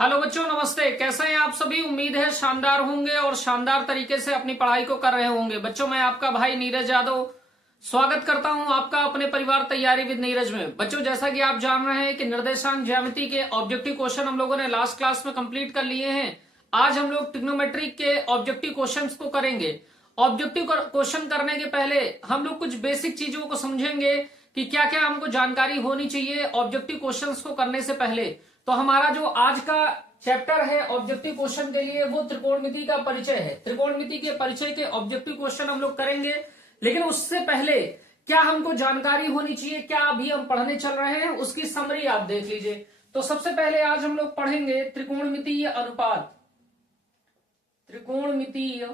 Hello बच्चों, नमस्ते। कैसे हैं आप सभी? उम्मीद है शानदार होंगे और शानदार तरीके से अपनी पढ़ाई को कर रहे होंगे। बच्चों, मैं आपका भाई नीरज यादव स्वागत करता हूं आपका अपने परिवार तैयारी विद नीरज में। बच्चों, जैसा कि आप जान रहे हैं कि निर्देशांक ज्यामिति के ऑब्जेक्टिव क्वेश्चन हम लोगों ने लास्ट क्लास में कंप्लीट कर लिए हैं। आज हम लोग ट्रिग्नोमेट्री के ऑब्जेक्टिव क्वेश्चन को करेंगे। ऑब्जेक्टिव क्वेश्चन करने के पहले हम लोग कुछ बेसिक चीजों को समझेंगे कि क्या क्या हमको जानकारी होनी चाहिए ऑब्जेक्टिव क्वेश्चंस को करने से पहले। तो हमारा जो आज का चैप्टर है ऑब्जेक्टिव क्वेश्चन के लिए वो त्रिकोणमिति का परिचय है। त्रिकोणमिति के परिचय के ऑब्जेक्टिव क्वेश्चन हम लोग करेंगे, लेकिन उससे पहले क्या हमको जानकारी होनी चाहिए, क्या अभी हम पढ़ने चल रहे हैं उसकी समरी आप देख लीजिए। तो सबसे पहले आज हम लोग पढ़ेंगे त्रिकोणमितीय अनुपात। त्रिकोणमितीय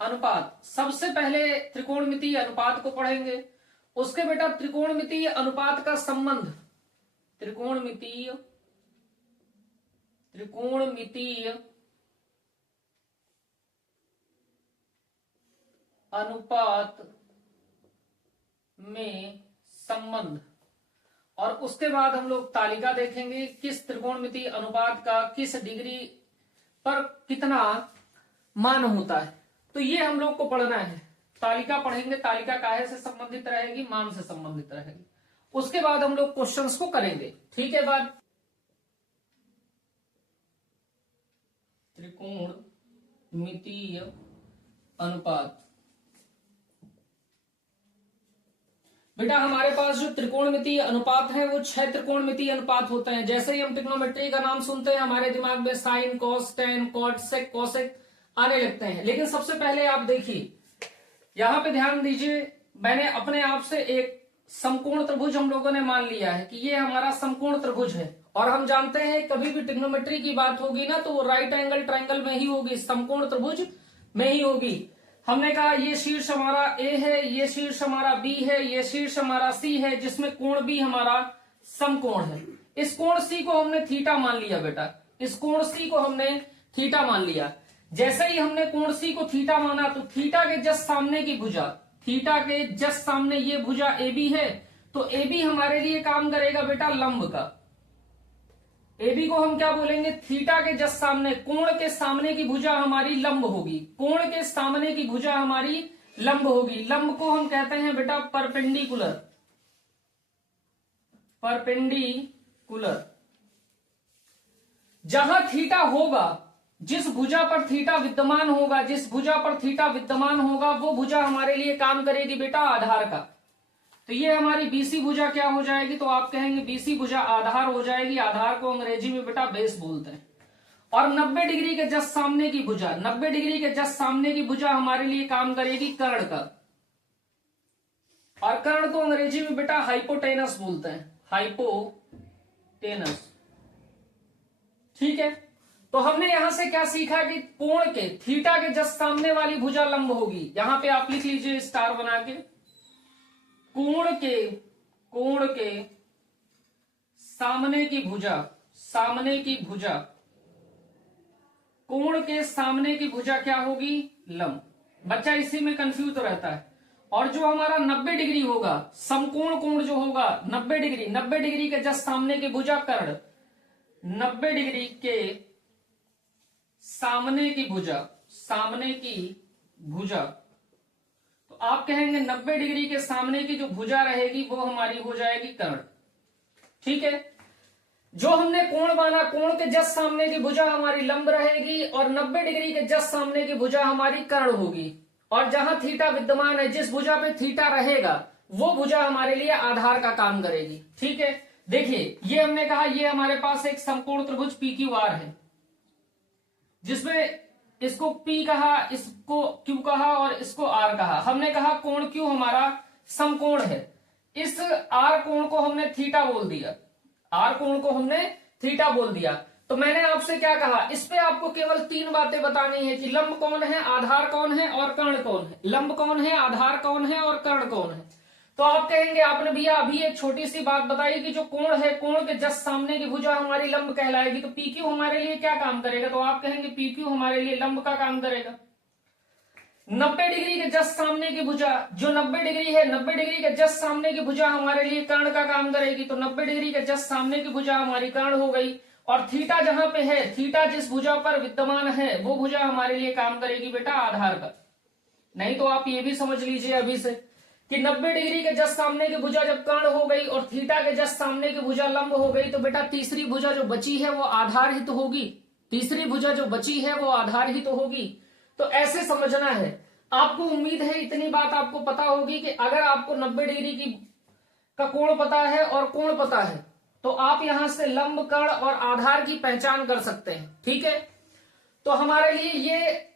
अनुपात, सबसे पहले त्रिकोणमितीय अनुपात को पढ़ेंगे। उसके बेटा त्रिकोणमितीय अनुपात का संबंध, त्रिकोणमितीय अनुपात में संबंध, और उसके बाद हम लोग तालिका देखेंगे किस त्रिकोणमितीय अनुपात का किस डिग्री पर कितना मान होता है। तो ये हम लोग को पढ़ना है। तालिका पढ़ेंगे, तालिका काहे से संबंधित रहेगी? मान से संबंधित रहेगी। उसके बाद हम लोग क्वेश्चंस को करेंगे। ठीक है बात। त्रिकोणमितीय अनुपात, बेटा हमारे पास जो त्रिकोणमितीय अनुपात है वो 6 त्रिकोणमितीय अनुपात होते हैं। जैसे ही हम ट्रिग्नोमेट्री का नाम सुनते हैं हमारे दिमाग में साइन, कॉस, टेन, कॉट, सेक, कोसेक आने लगते हैं। लेकिन सबसे पहले आप देखिए, यहां पे ध्यान दीजिए, मैंने अपने आप से एक समकोण त्रिभुज हम लोगों ने मान लिया है कि ये हमारा समकोण त्रिभुज है। और हम जानते हैं कभी भी ट्रिग्नोमेट्री की बात होगी ना तो वो राइट एंगल ट्रायंगल में ही होगी, समकोण त्रिभुज में ही होगी। हमने कहा ये शीर्ष हमारा ए है, ये शीर्ष हमारा बी है, ये शीर्ष हमारा सी है, जिसमें कोण भी हमारा समकोण है। इस कोण सी को हमने थीटा मान लिया बेटा, इस कोण सी को हमने थीटा मान लिया। जैसे ही हमने कोण सी को थीटा माना तो थीटा के जस्ट सामने की भुजा, थीटा के जस्ट सामने ये भुजा ए बी है, तो ए बी हमारे लिए काम करेगा बेटा लंब का। ए बी को हम क्या बोलेंगे? थीटा के जस्ट सामने, कोण के सामने की भुजा हमारी लंब होगी, कोण के सामने की भुजा हमारी लंब होगी। लंब को हम कहते हैं बेटा परपेंडिकुलर, परपेंडिकुलर। जहां थीटा होगा, जिस भुजा पर थीटा विद्यमान होगा, जिस भुजा पर थीटा विद्यमान होगा वो भुजा हमारे लिए काम करेगी बेटा आधार का। तो ये हमारी बीसी भुजा क्या हो जाएगी? तो आप कहेंगे बीसी भुजा आधार हो जाएगी। आधार को अंग्रेजी में बेटा बेस बोलते हैं। और 90 डिग्री के जस्ट सामने की भुजा, 90 डिग्री के जस्ट सामने की भुजा हमारे लिए काम करेगी कर्ण का। और कर्ण को अंग्रेजी में बेटा हाइपोटेनस बोलते हैं, हाइपोटेनस। ठीक है, तो हमने यहां से क्या सीखा कि कोण के थीटा के जस्ट सामने वाली भुजा लंब होगी। यहां पे आप लिख लीजिए स्टार बना के, कोण के सामने की भुजा, सामने की भुजा, कोण के सामने की भुजा क्या होगी? लंब। बच्चा इसी में कंफ्यूज रहता है। और जो हमारा 90 डिग्री होगा, समकोण कोण जो होगा 90 डिग्री, 90 डिग्री के जस्ट सामने की भुजा कर्ण, 90 डिग्री के सामने की भुजा, सामने की भुजा, तो आप कहेंगे 90 डिग्री के सामने की जो भुजा रहेगी वो हमारी हो जाएगी कर्ण। ठीक है, जो हमने कोण माना, कोण के जस्ट सामने की भुजा हमारी लंब रहेगी और 90 डिग्री के जस्ट सामने की भुजा हमारी कर्ण होगी। और जहां थीटा विद्यमान है, जिस भुजा पे थीटा रहेगा वो भुजा हमारे लिए आधार का काम करेगी। ठीक है, देखिए ये हमने कहा ये हमारे पास एक समकोण त्रिभुज पी क्यू आर है, जिसमें इसको P कहा, इसको Q कहा और इसको R कहा। हमने कहा कोण Q हमारा समकोण है, इस R कोण को हमने थीटा बोल दिया, R कोण को हमने थीटा बोल दिया। तो मैंने आपसे क्या कहा, इस पे आपको केवल 3 बातें बतानी है कि लंब कौन है, आधार कौन है और कर्ण कौन है। लंब कौन है, आधार कौन है और कर्ण कौन है। तो आप कहेंगे आपने भैया अभी एक छोटी सी बात बताई कि जो कोण है, कोण के जस्ट सामने की भुजा हमारी लंब कहलाएगी, तो PQ हमारे लिए क्या काम करेगा? तो आप कहेंगे PQ हमारे लिए लंब का काम करेगा। 90 डिग्री के जस्ट सामने की भुजा, जो 90 डिग्री है, 90 डिग्री के जस्ट सामने की भुजा हमारे लिए कर्ण का काम करेगी। तो 90 डिग्री के जस्ट सामने की भुजा हमारी कर्ण हो गई। और थीटा जहां पे है, थीटा जिस भुजा पर विद्यमान है वो भुजा हमारे लिए काम करेगी बेटा आधार का। नहीं तो आप ये भी समझ लीजिए अभी से कि 90 डिग्री के जस्ट सामने की भुजा जब कर्ण हो गई और थीटा के जस्ट सामने की भुजा लंब हो गई, तो बेटा तीसरी भुजा जो बची है वो आधार ही तो होगी। तीसरी भुजा जो बची है वो आधार ही तो होगी। तो ऐसे समझना है आपको। उम्मीद है इतनी बात आपको पता होगी कि अगर आपको 90 डिग्री की का कोण पता है और कोण पता है तो आप यहां से लंब, कर्ण और आधार की पहचान कर सकते हैं। ठीक है, तो हमारे लिए ये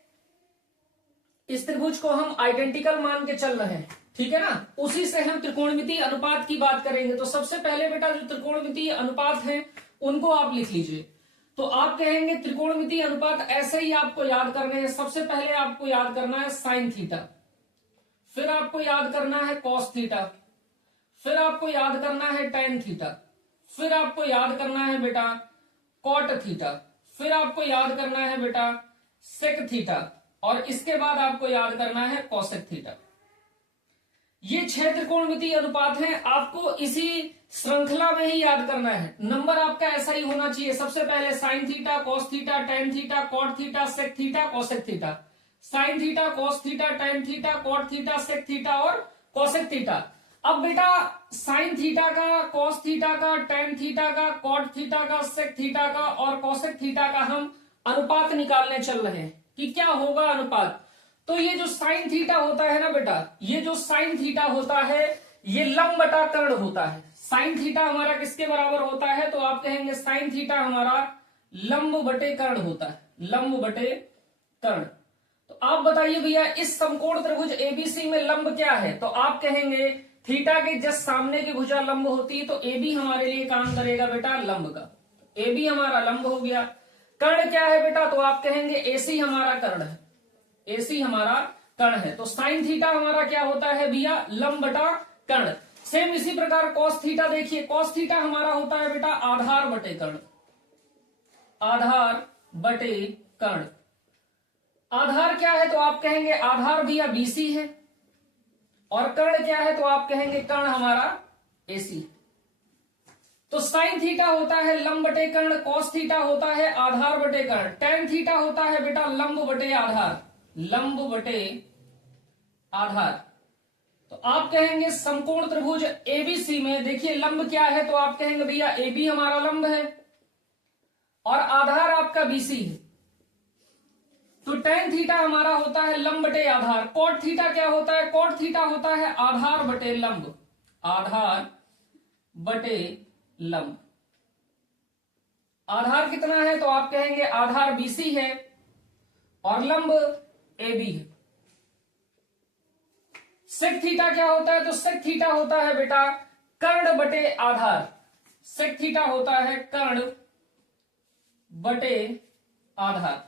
इस त्रिभुज को हम आइडेंटिकल मान के चल रहे हैं। ठीक है ना, उसी से हम त्रिकोणमितीय अनुपात की बात करेंगे। तो सबसे पहले बेटा जो त्रिकोणमितीय अनुपात हैं उनको आप लिख लीजिए। तो आप कहेंगे त्रिकोणमितीय अनुपात ऐसे ही आपको याद करने हैं। सबसे पहले आपको याद करना है साइन थीटा, फिर आपको याद करना है कॉस थीटा, फिर आपको याद करना है टेन थीटा, फिर आपको याद करना है बेटा कॉट थीटा, फिर आपको याद करना है बेटा सेक थीटा, और इसके बाद आपको याद करना है कॉसेक थीटा। ये 6 त्रिकोणमितीय अनुपात हैं। आपको इसी श्रृंखला में ही याद करना है। नंबर आपका ऐसा ही होना चाहिए। सबसे पहले sine theta, cos theta, tan theta, cot theta, sec theta, cosec theta. Sine theta, cos theta, tan theta, cot theta, sec theta और कॉसेक थीटा। अब बेटा साइन थीटा का, कॉस थीटा का, टेन थीटा का, कॉट थीटा का, sec theta का और cosec theta का हम अनुपात निकालने चल रहे हैं कि क्या होगा अनुपात। तो ये जो साइन थीटा होता है ना बेटा, ये जो साइन थीटा होता है ये लंब बटा कर्ण होता है। साइन थीटा हमारा किसके बराबर होता है? तो आप कहेंगे साइन थीटा हमारा लंब बटे कर्ण होता है, लंब बटे कर्ण। तो आप बताइए भैया इस समकोण त्रिभुज एबीसी में लंब क्या है? तो आप कहेंगे थीटा के जस्ट सामने की भुजा लंब होती है, तो ए बी हमारे लिए काम करेगा बेटा लंब का। ए बी हमारा लंब हो गया। कर्ण क्या है बेटा? तो आप कहेंगे एसी हमारा कर्ण है, एसी हमारा कर्ण है। तो साइन थीटा हमारा क्या होता है भैया? लंब बटा कर्ण। सेम इसी प्रकार कॉस थीटा देखिए, कॉस थीटा हमारा होता है बेटा आधार बटे कर्ण, आधार बटे कर्ण। आधार क्या है? तो आप कहेंगे आधार भैया बीसी है, और कर्ण क्या है? तो आप कहेंगे कर्ण हमारा एसी। तो साइन थीटा होता है लंब बटे कर्ण, कॉस थीटा होता है आधार बटे कर्ण, टेन थीटा होता है बेटा लंब बटे आधार, लंब बटे आधार। तो आप कहेंगे समकोण त्रिभुज एबीसी में देखिए लंब क्या है? तो आप कहेंगे भैया एबी हमारा लंब है और आधार आपका बीसी है। तो टेन थीटा हमारा होता है लंब बटे आधार। कॉट थीटा क्या होता है? कॉट थीटा होता है आधार बटे लंब, आधार बटे लंब। आधार कितना है? तो आप कहेंगे आधार बीसी है और लंब एबी है। सेक थीटा क्या होता है? तो सेक थीटा होता है बेटा कर्ण बटे आधार, सेक थीटा होता है कर्ण बटे आधार।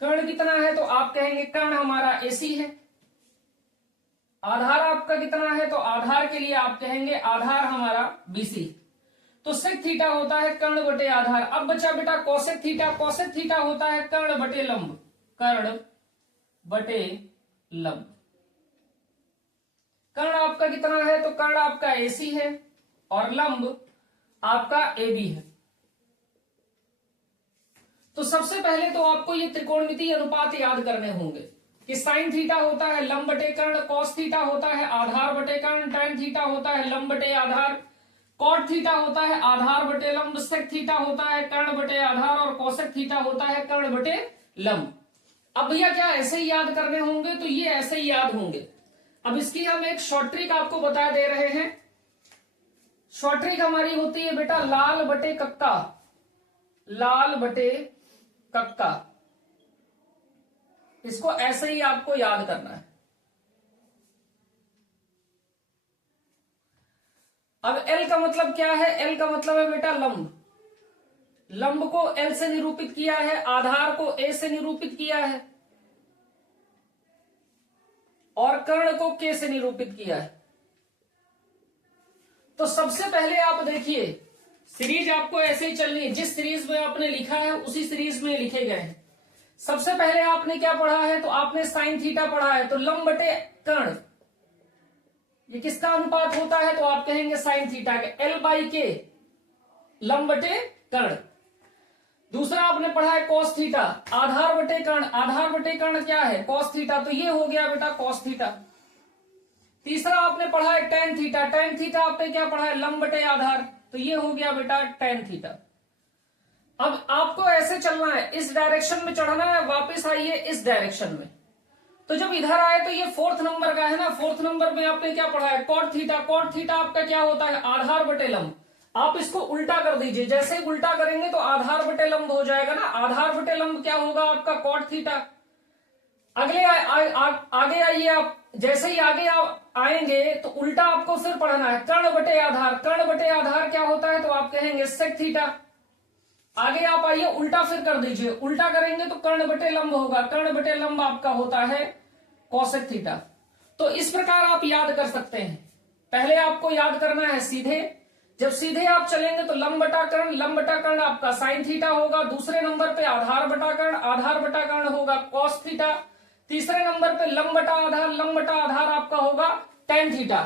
कर्ण कितना है? तो आप कहेंगे कर्ण हमारा एसी है। आधार आपका कितना है? तो आधार के लिए आप कहेंगे आधार हमारा बीसी। तो सेक थीटा होता है कर्ण बटे आधार। अब बचा बेटा कॉसेक थीटा, कॉसेक थीटा होता है कर्ण बटे लंब, कर्ण बटे लंब। कर्ण आपका कितना है? तो कर्ण आपका एसी है और लंब आपका एबी है। तो सबसे पहले तो आपको ये त्रिकोणमितीय अनुपात याद करने होंगे कि साइन थीटा होता है लंब बटे कर्ण, कॉस थीटा होता है आधार बटे कर्ण, टेन थीटा होता है लंब बटे आधार, कॉट थीटा होता है आधार बटे लंब, सेक थीटा होता है कर्ण बटे आधार और कॉसेक थीटा होता है कर्ण बटे लंब। अब भैया क्या ऐसे ही याद करने होंगे? तो ये ऐसे ही याद होंगे। अब इसकी हम एक शॉर्ट ट्रिक आपको बता दे रहे हैं। शॉर्ट ट्रिक हमारी होती है बेटा लाल बटे कक्का, लाल बटे कक्का। इसको ऐसे ही आपको याद करना है। अब L का मतलब क्या है? L का मतलब है बेटा लंब। लंब को L से निरूपित किया है, आधार को A से निरूपित किया है और कर्ण को K से निरूपित किया है। तो सबसे पहले आप देखिए सीरीज आपको ऐसे ही चलनी है। जिस सीरीज में आपने लिखा है उसी सीरीज में लिखे गए हैं। सबसे पहले आपने क्या पढ़ा है, तो आपने साइन थीटा पढ़ा है, तो लंब बटे कर्ण ये किसका अनुपात होता है, तो आप कहेंगे साइन थीटा के, L/K लंब बटे कर्ण। दूसरा आपने पढ़ा है कॉस थीटा, आधार बटे कर्ण, आधार बटे कर्ण क्या है, कॉस थीटा, तो ये हो गया बेटा कॉस थीटा। तीसरा आपने पढ़ा है टेन थीटा, टेन थीटा आपने क्या पढ़ा है, लंब बटे आधार, तो ये हो गया बेटा टेन थीटा। अब आपको ऐसे चलना है, इस डायरेक्शन में चढ़ना है, वापस आइए इस डायरेक्शन में। तो जब इधर आए तो ये फोर्थ नंबर का है ना, फोर्थ नंबर में आपने क्या पढ़ा है, कॉट थीटा, कॉट थीटा आपका क्या होता है, आधार बटे लंब। आप इसको उल्टा कर दीजिए, जैसे ही उल्टा करेंगे तो आधार बटे लंब हो जाएगा ना, आधार बटे लंब क्या होगा आपका कॉट थीटा। आगे आइए आप, जैसे ही आगे आप आएंगे तो उल्टा आपको फिर पढ़ना है, कर्ण बटे आधार, कर्ण बटे आधार क्या होता है, तो आप कहेंगे सेक थीटा। आगे आप आइए उल्टा फिर कर दीजिए, उल्टा करेंगे तो कर्ण बटे लंब होगा, कर्ण बटे लंब आपका होता है कोसेक थीटा। तो इस प्रकार आप याद कर सकते हैं। पहले आपको याद करना है सीधे, जब सीधे आप चलेंगे तो लंब बटा कर्ण, लंब बटा कर्ण आपका साइन थीटा होगा। दूसरे नंबर पे आधार बटा कर्ण, आधार बटा कर्ण होगा कॉस थीटा। तीसरे नंबर पे लंब बटा आधार, लंब बटा आधार आपका होगा टेन थीटा।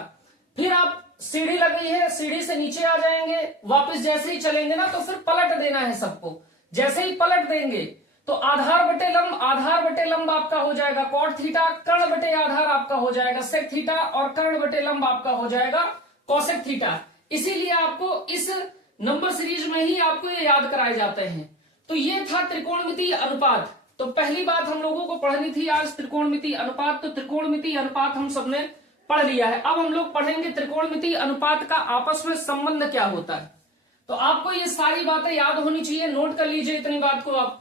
फिर आप सीढ़ी लगी है, सीढ़ी से नीचे आ जाएंगे, वापस जैसे ही चलेंगे ना तो फिर पलट देना है सबको। जैसे ही पलट देंगे तो आधार बटे लंब, आधार बटे लंब आपका हो जाएगा कॉट थीटा, कर्ण बटे आधार आपका हो जाएगा सेक थीटा, और कर्ण बटे लंब आपका हो जाएगा कोसेक थीटा। इसीलिए आपको इस नंबर सीरीज में ही आपको ये याद कराए जाते हैं। तो ये था त्रिकोणमितीय अनुपात। तो पहली बात हम लोगों को पढ़नी थी आज त्रिकोणमितीय अनुपात, तो त्रिकोणमितीय अनुपात हम सबने पढ़ लिया है। अब हम लोग पढ़ेंगे त्रिकोणमितीय अनुपात का आपस में संबंध क्या होता है। तो आपको ये सारी बातें याद होनी चाहिए, नोट कर लीजिए इतनी बात को आप।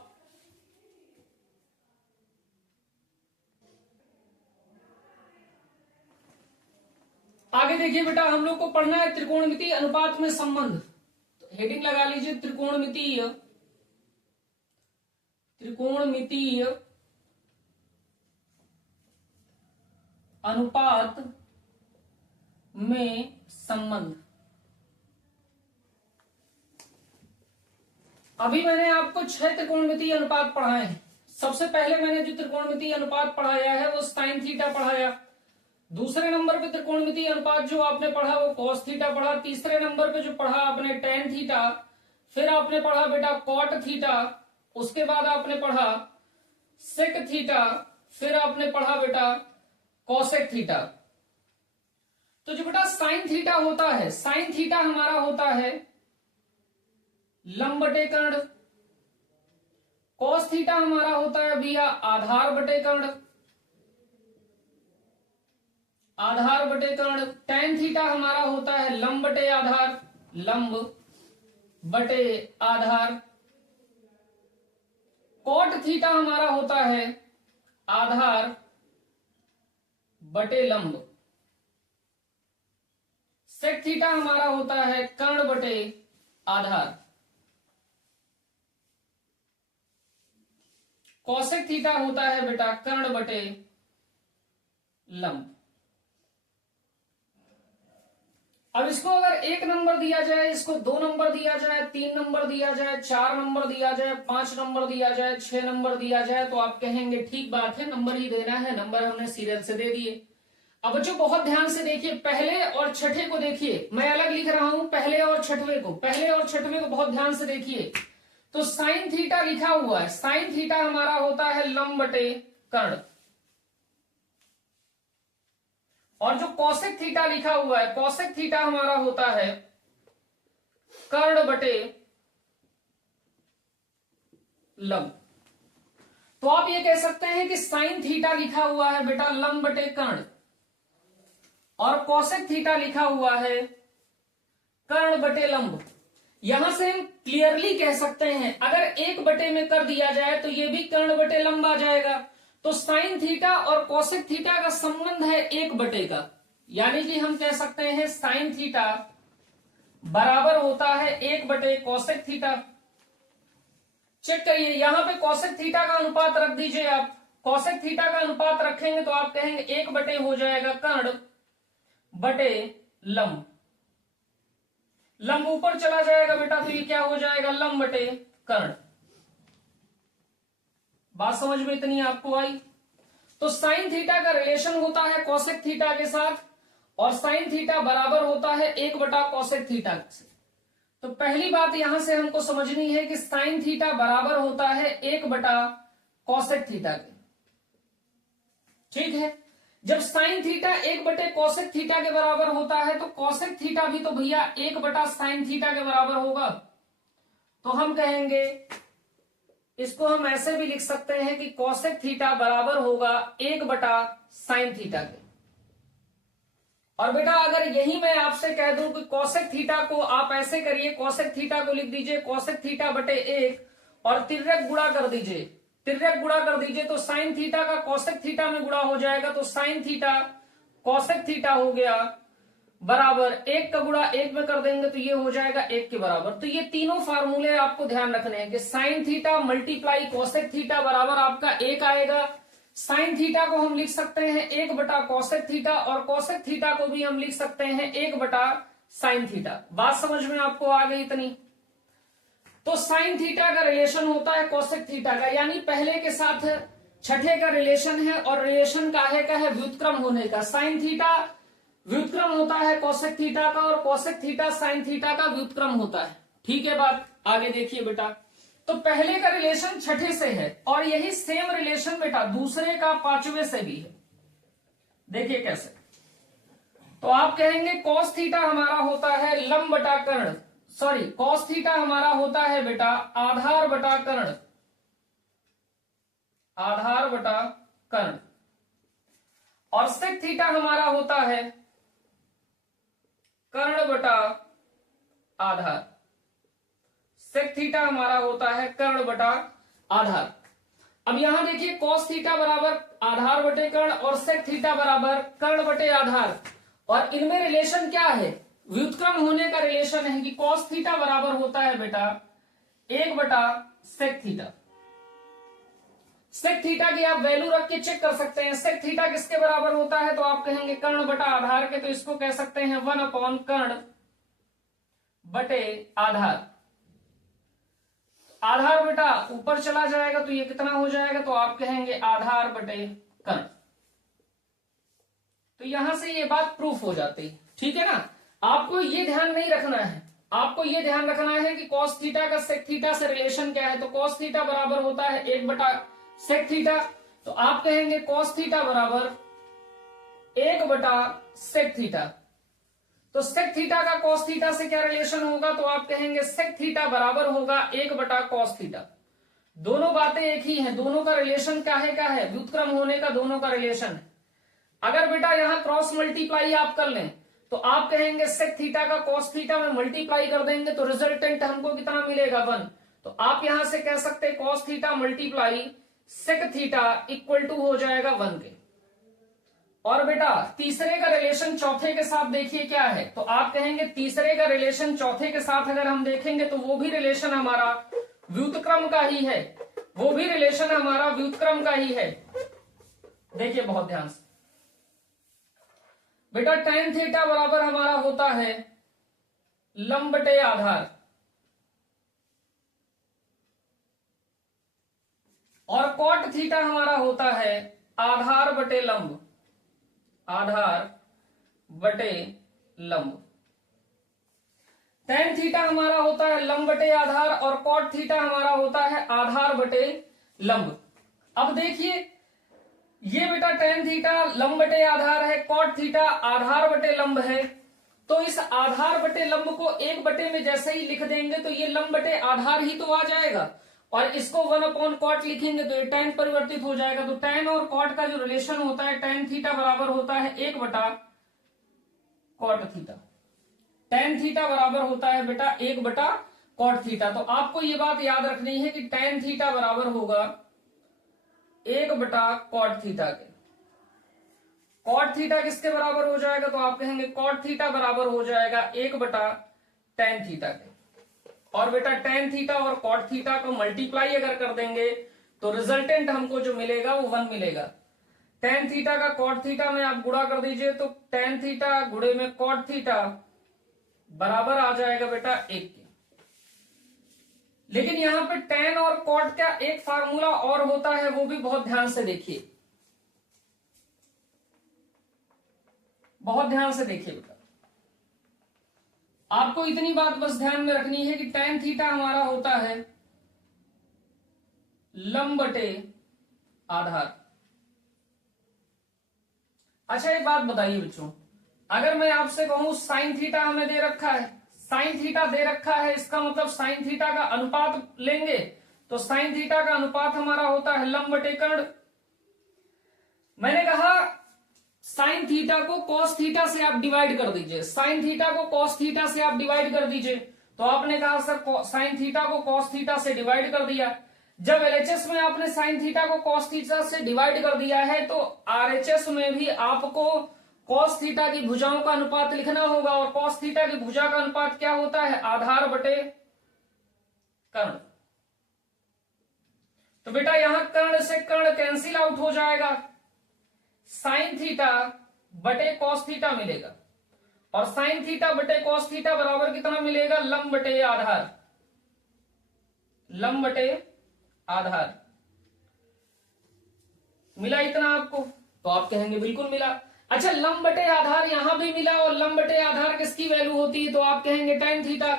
आगे देखिए बेटा, हम लोग को पढ़ना है त्रिकोणमितीय अनुपात में संबंध। तो हेडिंग लगा लीजिए त्रिकोणमितीय, त्रिकोणमितीय अनुपात में संबंध। अभी मैंने आपको 6 त्रिकोणमितीय अनुपात पढ़ाए हैं। सबसे पहले मैंने जो त्रिकोणमितीय अनुपात पढ़ाया है वो साइन थीटा पढ़ाया। दूसरे नंबर पे त्रिकोणमितीय अनुपात जो आपने पढ़ा वो कॉस थीटा पढ़ा। तीसरे नंबर पे जो पढ़ा आपने टेन थीटा। फिर आपने पढ़ा बेटा कॉट थीटा। उसके बाद आपने पढ़ा सेक थीटा। फिर आपने पढ़ा बेटा कॉसेक थीटा। तो जो बेटा साइन थीटा होता है, साइन थीटा हमारा होता है लंब बटे कर्ण। कॉस थीटा हमारा होता है भैया आधार बटे कर्ण, आधार बटे कर्ण। टेन थीटा हमारा होता है लंब बटे आधार, लंब बटे आधार। कॉट थीटा हमारा होता है आधार बटे लंब। सेक थीटा हमारा होता है कर्ण बटे आधार। कॉसेक थीटा होता है बेटा कर्ण बटे लंब। अब इसको अगर 1 नंबर दिया जाए, इसको 2 नंबर दिया जाए, 3 नंबर दिया जाए, 4 नंबर दिया जाए, 5 नंबर दिया जाए, 6 नंबर दिया जाए, तो आप कहेंगे ठीक बात है, नंबर ही देना है, नंबर हमने सीरियल से दे दिए। अब बच्चों बहुत ध्यान से देखिए, पहले और छठे को देखिए, मैं अलग लिख रहा हूं पहले और छठवें को, पहले और छठवें को बहुत ध्यान से देखिए। तो साइन थीटा लिखा हुआ है, साइन थीटा हमारा होता है लंब बटे कर्ण, और जो कॉसेक थीटा लिखा हुआ है, कॉसेक थीटा हमारा होता है कर्ण बटे लंब। तो आप ये कह सकते हैं कि साइन थीटा लिखा हुआ है बेटा लंब बटे कर्ण, और कॉसेक थीटा लिखा हुआ है कर्ण बटे लंब। यहां से हम क्लियरली कह सकते हैं, अगर 1 बटे में कर दिया जाए तो ये भी कर्ण बटे लंब आ जाएगा। तो साइन थीटा और कॉसेक थीटा का संबंध है 1 बटे का, यानी कि हम कह सकते हैं साइन थीटा बराबर होता है 1 बटे कॉसेक थीटा। चेक करिए, यहां पे कॉसेक थीटा का अनुपात रख दीजिए आप। कॉसेक थीटा का अनुपात रखेंगे तो आप कहेंगे 1 बटे हो जाएगा कर्ण बटे लंब। लंब ऊपर चला जाएगा बेटा, तो ये क्या हो जाएगा लंब बटे कर्ण। बात समझ में इतनी आपको आई? तो साइन थीटा का रिलेशन होता है कोसेक थीटा के साथ, और साइन थीटा बराबर होता है 1 कोसेक थीटा से। तो पहली बात यहां से हमको समझनी है कि साइन थीटा बराबर होता है 1 कोसेक थीटा के। ठीक है, जब साइन थीटा 1 कोसेक थीटा के बराबर होता है तो कोसेक थीटा भी तो भैया 1 साइन थीटा के बराबर होगा। तो हम कहेंगे, इसको हम ऐसे भी लिख सकते हैं कि कोसेक थीटा बराबर होगा 1 साइन थीटा के। और बेटा अगर यही मैं आपसे कह दूं कि कोसेक थीटा को आप ऐसे करिए, कोसेक थीटा को लिख दीजिए कोसेक थीटा बटे 1 और तिर्यक गुणा कर दीजिए, तिर्यक गुणा कर दीजिए, तो साइन थीटा का कोसेक थीटा में गुणा हो जाएगा। तो साइन थीटा कोसेक थीटा हो गया बराबर 1 का गुणा 1 में कर देंगे तो ये हो जाएगा 1 के बराबर। तो ये तीनों फार्मूले आपको ध्यान रखने हैं कि sine theta multiply cosec theta बराबर आपका 1 आएगा। साइन थीटा को हम लिख सकते हैं 1 कोसेक थीटा, और कोसेक थीटा को भी हम लिख सकते हैं 1 साइन थीटा। बात समझ में आपको आ गई इतनी? तो साइन थीटा का रिलेशन होता है कोसेक थीटा का, यानी पहले के साथ छठे का रिलेशन है, और रिलेशन काहे का है? व्युत्क्रम होने का। साइन थीटा व्युत्क्रम होता है कोसेक थीटा का, और कोसेक थीटा साइन थीटा का व्युत्क्रम होता है। ठीक है बात, आगे देखिए बेटा। तो पहले का रिलेशन छठे से है, और यही सेम रिलेशन बेटा दूसरे का 5वें से भी है। देखिए कैसे। तो आप कहेंगे कॉस थीटा हमारा होता है लंब बटा कर्ण, सॉरी कॉस थीटा हमारा होता है बेटा आधार बटा कर्ण, आधार बटा कर्ण, और सेक थीटा हमारा होता है कर्ण बटा आधार। सेक थीटा हमारा होता है कर्ण बटा आधार। अब यहां देखिए कॉस थीटा बराबर आधार बटे कर्ण और सेक थीटा बराबर कर्ण बटे आधार, और इनमें रिलेशन क्या है? व्युत्क्रम होने का रिलेशन है कि कॉस थीटा बराबर होता है बेटा 1 सेक थीटा। सेक थीटा की आप वैल्यू रख के चेक कर सकते हैं। सेक थीटा किसके बराबर होता है? तो आप कहेंगे कर्ण बटा आधार के, तो इसको कह सकते हैं 1 कर्ण बटे आधार। आधार बेटा ऊपर चला जाएगा तो ये कितना हो जाएगा? तो आप कहेंगे आधार बटे कर्ण। तो यहां से ये बात प्रूफ हो जाती है। ठीक है ना? आपको ये ध्यान नहीं रखना है, आपको ये ध्यान रखना है कि कॉस थीटा का सेक थीटा से रिलेशन क्या है। तो कॉस थीटा बराबर होता है 1 सेक थीटा, तो आप कहेंगे कॉस थीटा बराबर 1 सेक थीटा। तो सेक थीटा का कॉस थीटा से क्या रिलेशन होगा? तो आप कहेंगे सेक थीटा बराबर होगा 1 कॉस थीटा। दोनों बातें एक ही हैं, दोनों का रिलेशन काहे का है? व्युत्क्रम होने का दोनों का रिलेशन है। अगर बेटा यहां क्रॉस मल्टीप्लाई आप कर लें तो आप कहेंगे सेक थीटा का कॉस थीटा में मल्टीप्लाई कर देंगे तो रिजल्टेंट हमको कितना मिलेगा? 1। तो आप यहां से कह सकते हैं cos theta multiply sec theta equal to हो जाएगा 1 के। और बेटा तीसरे का रिलेशन चौथे के साथ देखिए क्या है? तो आप कहेंगे तीसरे का रिलेशन चौथे के साथ अगर हम देखेंगे तो वो भी रिलेशन हमारा व्युत्क्रम का ही है, वो भी रिलेशन हमारा व्युत्क्रम का ही है। देखिए बहुत ध्यान से बेटा, tan थीटा बराबर हमारा होता है लंब बटे आधार, और कॉट थीटा हमारा होता है आधार बटे लंब, आधार बटे लंब। tan थीटा हमारा होता है लंब बटे आधार, और कॉट थीटा हमारा होता है आधार बटे लंब। अब देखिए ये बेटा tan थीटा लंब बटे आधार है, कॉट थीटा आधार बटे लंब है। तो इस आधार बटे लंब को 1 बटे में जैसे ही लिख देंगे तो ये लंब बटे आधार ही तो आ जाएगा, और इसको 1 कॉट लिखेंगे तो ये tan परिवर्तित हो जाएगा। तो tan और कॉट का जो रिलेशन होता है tan थीटा बराबर होता है 1 कॉट थीटा। tan थीटा बराबर होता है बेटा 1 कॉट थीटा। तो आपको ये बात याद रखनी है कि tan थीटा बराबर होगा 1 कॉट थीटा के। कॉट थीटा किसके बराबर हो जाएगा? तो आप कहेंगे कॉट थीटा बराबर हो जाएगा 1 tan थीटा के। और बेटा tan थीटा और कॉट थीटा को मल्टीप्लाई अगर कर देंगे तो रिजल्टेंट हमको जो मिलेगा वो 1 मिलेगा। tan थीटा का कॉट थीटा में आप गुणा कर दीजिए तो tan थीटा गुणे में कॉट थीटा बराबर आ जाएगा बेटा 1 के। लेकिन यहां पे tan और cot का एक फार्मूला और होता है, वो भी बहुत ध्यान से देखिए, बहुत ध्यान से देखिए बेटा। आपको इतनी बात बस ध्यान में रखनी है कि tan थीटा हमारा होता है लंब बटे आधार। अच्छा एक बात बताइए बच्चों, अगर मैं आपसे कहूं साइन थीटा हमें दे रखा है, साइन थीटा दे रखा है, इसका मतलब साइन थीटा का अनुपात लेंगे, तो साइन थीटा का अनुपात हमारा होता है लंब बटे कर्ण। मैंने कहा साइन थीटा को कॉस थीटा से आप डिवाइड कर दीजिए, साइन थीटा को कॉस थीटा से आप डिवाइड कर दीजिए। तो आपने कहा सर साइन थीटा को कॉस थीटा से डिवाइड कर दिया। जब एलएचएस में आपने साइन थीटा को कॉस थीटा से डिवाइड कर दिया है, तो आरएचएस में भी आपको कॉस थीटा की भुजाओं का अनुपात लिखना होगा, और कॉस थीटा की भुजा का अनुपात क्या होता है, आधार बटे कर्ण। तो बेटा यहां कर्ण से कर्ण कैंसिल आउट हो जाएगा, साइन थीटा बटे कॉस थीटा मिलेगा, और साइन थीटा बटे कॉस थीटा बराबर कितना मिलेगा, लंब बटे आधार, लंब बटे आधार। मिला इतना आपको? तो आप कहेंगे बिल्कुल मिला। अच्छा लंब बटे आधार यहां भी मिला, और लंब बटे आधार किसकी वैल्यू होती है, तो आप कहेंगे tan थीटा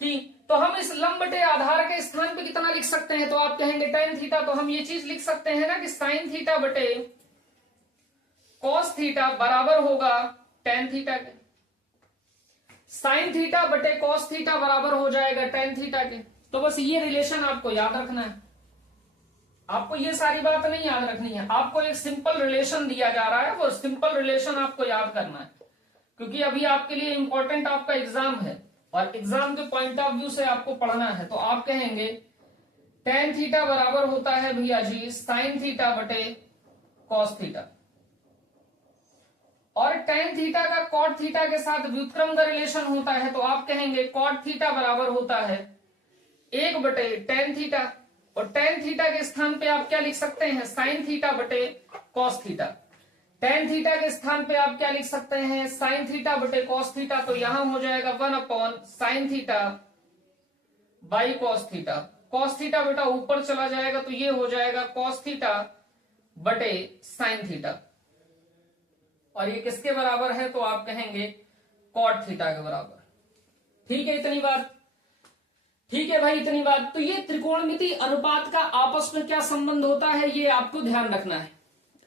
की। तो हम इस लंब बटे आधार के स्थान पे कितना लिख सकते हैं, तो आप कहेंगे tan थीटा। तो हम ये चीज लिख सकते हैं ना कि साइन थीटा बटे कॉस थीटा बराबर होगा tan थीटा के, साइन थीटा बटे कॉस थीटा बराबर हो जाएगा tan थीटा के। तो बस ये रिलेशन आपको याद रखना है, आपको ये सारी बात नहीं याद रखनी है, आपको एक सिंपल रिलेशन दिया जा रहा है, वो सिंपल रिलेशन आपको याद करना है, क्योंकि अभी आपके लिए इंपॉर्टेंट आपका एग्जाम है, और एग्जाम के पॉइंट ऑफ व्यू से आपको पढ़ना है। तो आप कहेंगे tan थीटा बराबर होता है भैया जी साइन थीटा बटे कॉस थीटा, और tan थीटा का cot थीटा के साथ व्युत्क्रम का रिलेशन होता है, तो आप कहेंगे cot थीटा बराबर होता है 1 बटे tan थीटा, और tan थीटा के स्थान पे आप क्या लिख सकते हैं, साइन थीटा बटे cos थीटा। tan थीटा के स्थान पे आप क्या लिख सकते हैं, साइन थीटा बटे cos थीटा। तो यहां हो जाएगा 1/sin theta by cos theta. cos theta बेटा ऊपर चला जाएगा, तो ये हो जाएगा cos थीटा बटे sin थीटा, और ये किसके बराबर है, तो आप कहेंगे cot थीटा के बराबर। ठीक है इतनी बात, ठीक है भाई इतनी बात। तो ये त्रिकोणमिति अनुपात का आपस में क्या संबंध होता है, ये आपको ध्यान रखना है।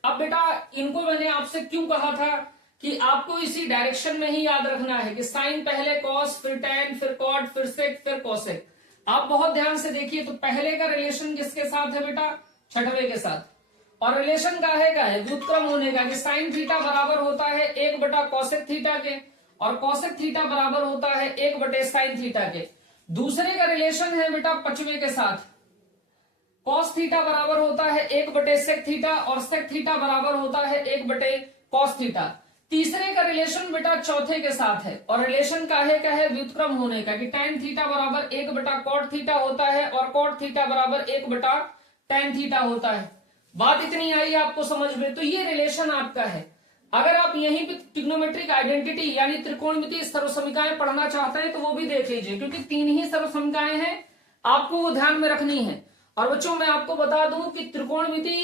अब बेटा इनको मैंने आपसे क्यों कहा था कि आपको इसी डायरेक्शन में ही याद रखना है कि साइन पहले कॉस, फिर tan, फिर कॉट, फिर सेक, फिर कोसेक। आप बहुत ध्यान से देखिए, तो पहले का रिलेशन किसके साथ है बेटा, छठवें के साथ, और रिलेशन का है व्युत्क्रम होने का, कि साइन थीटा बराबर होता है 1 बटा कोसेक थीटा के, और कोसेक थीटा बराबर होता है 1 बटे साइन थीटा के। दूसरे का रिलेशन है बेटा पांचवें के साथ, कॉस थीटा बराबर होता है 1 बटे सेक थीटा, और सेक थीटा बराबर होता है 1 बटे कॉस थीटा। तीसरे का रिलेशन बेटा चौथे के साथ है, और रिलेशन का है व्युत्क्रम होने का, कि tan थीटा बराबर 1 बटा कॉट थीटा होता है, और कॉट थीटा बराबर 1 बटा tan थीटा होता है। बात इतनी आई आपको समझ में? तो ये रिलेशन आपका है। अगर आप यहीं पे ट्रिग्नोमेट्रिक आइडेंटिटी यानी त्रिकोणमितीय सर्वसमीकाएं पढ़ना चाहते हैं, तो वो भी देख लीजिए, क्योंकि 3 ही सर्वसमीकाएं हैं, आपको वो ध्यान में रखनी है। और बच्चों मैं आपको बता दूं कि त्रिकोणमिति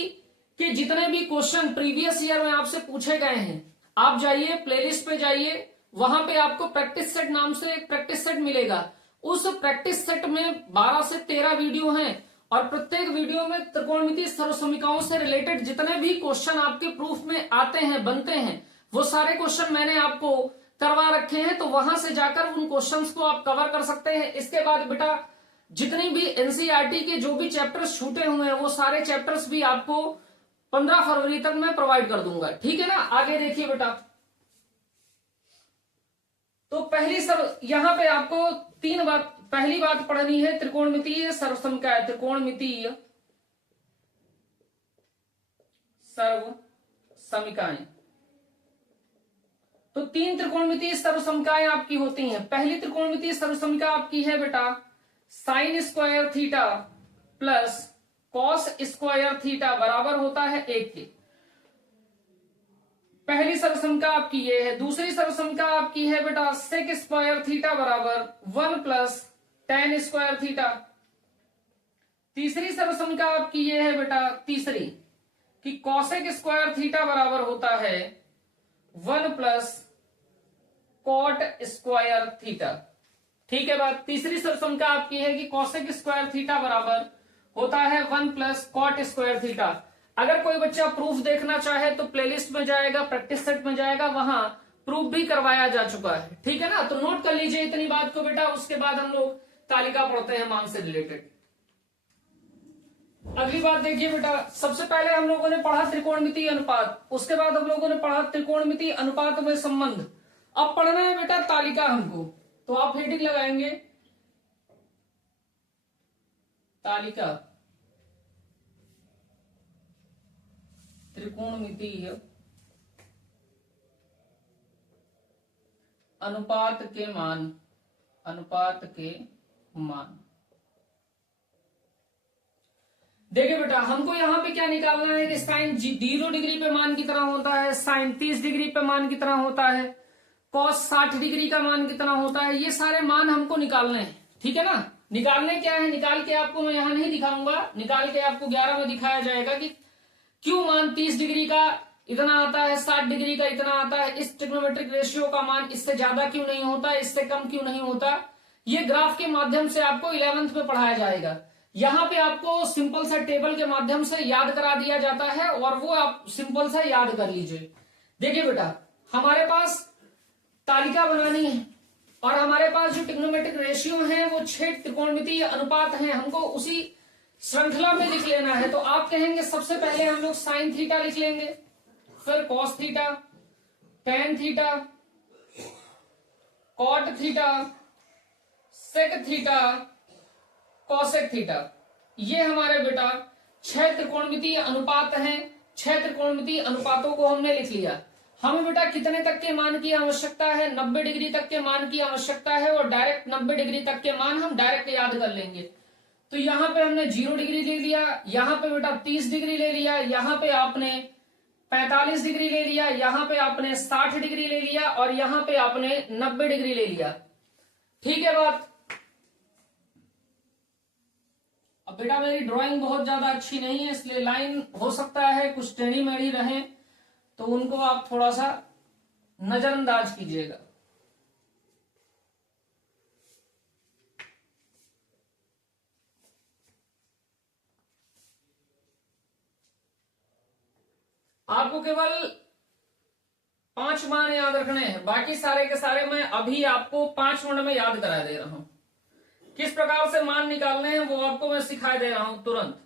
के जितने भी क्वेश्चन प्रीवियस ईयर में आपसे पूछे गए हैं, आप जाइए प्लेलिस्ट पे जाइए, वहां पे आपको प्रैक्टिस सेट नाम से एक प्रैक्टिस सेट मिलेगा। उस प्रैक्टिस सेट में 12 से 13 वीडियो हैं, और प्रत्येक वीडियो में त्रिकोणमितीय सर्वसमीकाओं से रिलेटेड जितने भी क्वेश्चन आपके प्रूफ में आते हैं, बनते हैं, वो सारे क्वेश्चन मैंने आपको करवा रखे हैं। तो वहां से जाकर उन क्वेश्चंस को आप कवर कर सकते हैं। इसके बाद बेटा जितनी भी एनसीईआरटी के जो भी चैप्टर्स छूटे हुए हैं, वो सारे चैप्टर्स भी आपको 15 फरवरी तक मैं प्रोवाइड कर दूंगा, ठीक है ना। आगे देखिए बेटा, तो यहां पे आपको 3 बात, पहली बात पढ़नी है त्रिकोणमितीय सर्वसमीकाएं, त्रिकोणमितीय सर्वसमीकाएं। तो 3 त्रिकोणमितीय सर्वसमीकाएं आपकी होती हैं। पहली त्रिकोणमितीय सर्वसमीका आपकी है बेटा sine square theta plus cos square theta बराबर होता है 1 के। पहली सर्वसमीका आपकी ये है। दूसरी सर्वसमीका आपकी है बेटा सेक स्क्वायर थीटा बराबर 1 प्लस tan स्क्वायर थीटा। तीसरी सर्वसंख्या आपकी ये है बेटा, तीसरी, कि कॉसेक स्क्वायर थीटा बराबर होता है 1 प्लस कॉट स्क्वायर थीटा। ठीक है बात। तीसरी सर्वसंख्या आपकी है कि कॉसेक स्क्वायर थीटा बराबर होता है 1 प्लस कॉट स्क्वायर थीटा। अगर कोई बच्चा प्रूफ देखना चाहे तो प्लेलिस्ट में जाएगा, प्रैक्टिस सेट में जाएगा, वहां प्रूफ भी करवाया जा चुका है। ठीक है ना, तो नोट कर लीजिए इतनी बात को बेटा। उसके बाद हम लोग तालिका पढ़ते हैं मान से रिलेटेड। अगली बात देखिए बेटा, सबसे पहले हम लोगों ने पढ़ा त्रिकोणमितीय अनुपात, उसके बाद हम लोगों ने पढ़ा त्रिकोणमितीय अनुपात में संबंध। अब पढ़ना है बेटा तालिका हमको, तो आप हेडिंग लगाएंगे तालिका त्रिकोणमितीय अनुपात के मान, अनुपात के मान। देखिए बेटा, हमको यहां पे क्या निकालना है कि साइन 0 डिग्री पे मान कितना होता है, साइन 30 डिग्री पे मान कितना होता है, कॉस 60 डिग्री का मान कितना होता है, ये सारे मान हमको निकालने हैं। ठीक है ना, निकालने क्या है, निकाल के आपको मैं यहां नहीं दिखाऊंगा, निकाल के आपको 11 में दिखाया जाएगा कि क्यों मान 30 डिग्री का इतना आता है, 60 डिग्री का इतना आता है, इस ट्रिग्नोमेट्रिक रेशियो का मान इससे ज्यादा क्यों नहीं होता, इससे कम क्यों नहीं होता। ये ग्राफ के माध्यम से आपको 11th में पढ़ाया जाएगा। यहाँ पे आपको सिंपल सा टेबल के माध्यम से याद करा दिया जाता है और वो आप सिंपल सा याद कर लीजिए। देखिए बेटा, हमारे पास तालिका बनानी है और हमारे पास जो ट्रिग्नोमेट्रिक रेशियो है वो 6 त्रिकोणमितीय अनुपात हैं, हमको उसी श्रृंखला में लिख लेना है। तो आप कहेंगे सबसे पहले हम लोग साइन थीटा लिख लेंगे, फिर cos theta, tan theta, cot theta, sec theta, cosec theta. ये हमारे बेटा 6 त्रिकोणमितीय अनुपात हैं। 6 त्रिकोणमितीय अनुपातों को हमने लिख लिया। हमें बेटा कितने तक के मान की आवश्यकता है, 90 डिग्री तक के मान की आवश्यकता है और डायरेक्ट 90 डिग्री तक के मान हम डायरेक्ट याद कर लेंगे। तो यहाँ पे हमने 0 डिग्री ले लिया, यहाँ पे बेटा 30 डिग्री ले लिया, यहाँ पे आपने 45 डिग्री ले लिया, यहाँ पे आपने 60 डिग्री ले लिया और यहाँ पे आपने 90 डिग्री ले लिया। ठीक है बात। अब बेटा मेरी ड्राइंग बहुत ज्यादा अच्छी नहीं है, इसलिए लाइन हो सकता है कुछ टेढ़ी मेढ़ी रहे, तो उनको आप थोड़ा सा नजरअंदाज कीजिएगा। आपको केवल 5 मान याद रखने हैं, बाकी सारे के सारे मैं अभी आपको 5 मिनट में याद करा दे रहा हूं। किस प्रकार से मान निकालने हैं वो आपको मैं सिखा दे रहा हूं तुरंत।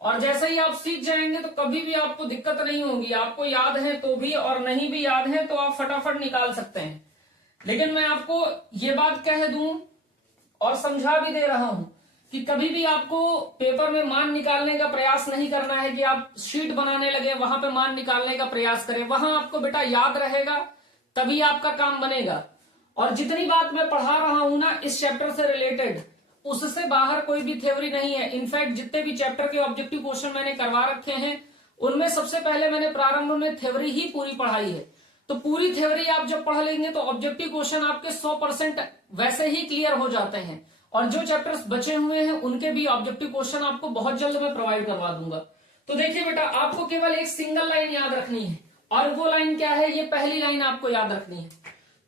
और जैसे ही आप सीख जाएंगे तो कभी भी आपको दिक्कत नहीं होगी। आपको याद है तो भी और नहीं भी याद है तो आप फटाफट निकाल सकते हैं। लेकिन मैं आपको ये बात कह दूं और समझा भी दे रहा हूं कि कभी भी आपको पेपर में मान निकालने का प्रयास नहीं करना है कि आप शीट बनाने लगे वहां पे मान निकालने का प्रयास करें। वहां आपको बेटा याद रहेगा तभी आपका काम बनेगा। और जितनी बात मैं पढ़ा रहा हूं ना इस चैप्टर से रिलेटेड, उससे बाहर कोई भी थ्योरी नहीं है। इनफैक्ट जितने भी चैप्टर के ऑब्जेक्टिव क्वेश्चन मैंने करवा रखे हैं उनमें सबसे पहले मैंने प्रारंभ में थ्योरी ही पूरी पढ़ाई है। तो पूरी थ्योरी आप जब पढ़ लेंगे तो ऑब्जेक्टिव क्वेश्चन आपके 100% वैसे ही क्लियर हो जाते हैं। और जो चैप्टर्स बचे हुए हैं उनके भी ऑब्जेक्टिव क्वेश्चन आपको बहुत जल्द मैं प्रोवाइड करवा दूंगा। तो देखिए बेटा, आपको केवल एक सिंगल लाइन याद रखनी है और वो लाइन क्या है, ये पहली लाइन आपको याद रखनी है।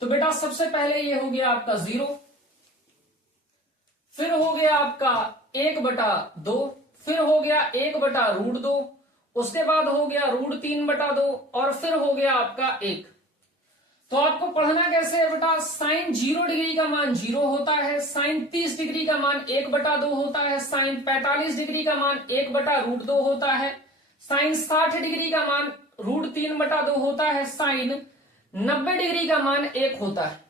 तो बेटा सबसे पहले ये हो गया आपका 0, फिर हो गया आपका 1/2, फिर हो गया 1/√2, उसके बाद हो गया √3/2 और फिर हो गया आपका 1। तो आपको पढ़ना कैसे है बेटा, साइन 0 डिग्री का मान 0 होता है, साइन 30 डिग्री का मान 1/2 होता है, साइन 45 डिग्री का मान 1/√2 होता है, साइन 60 डिग्री का मान √3/2 होता है, साइन 90 डिग्री का मान 1 होता है।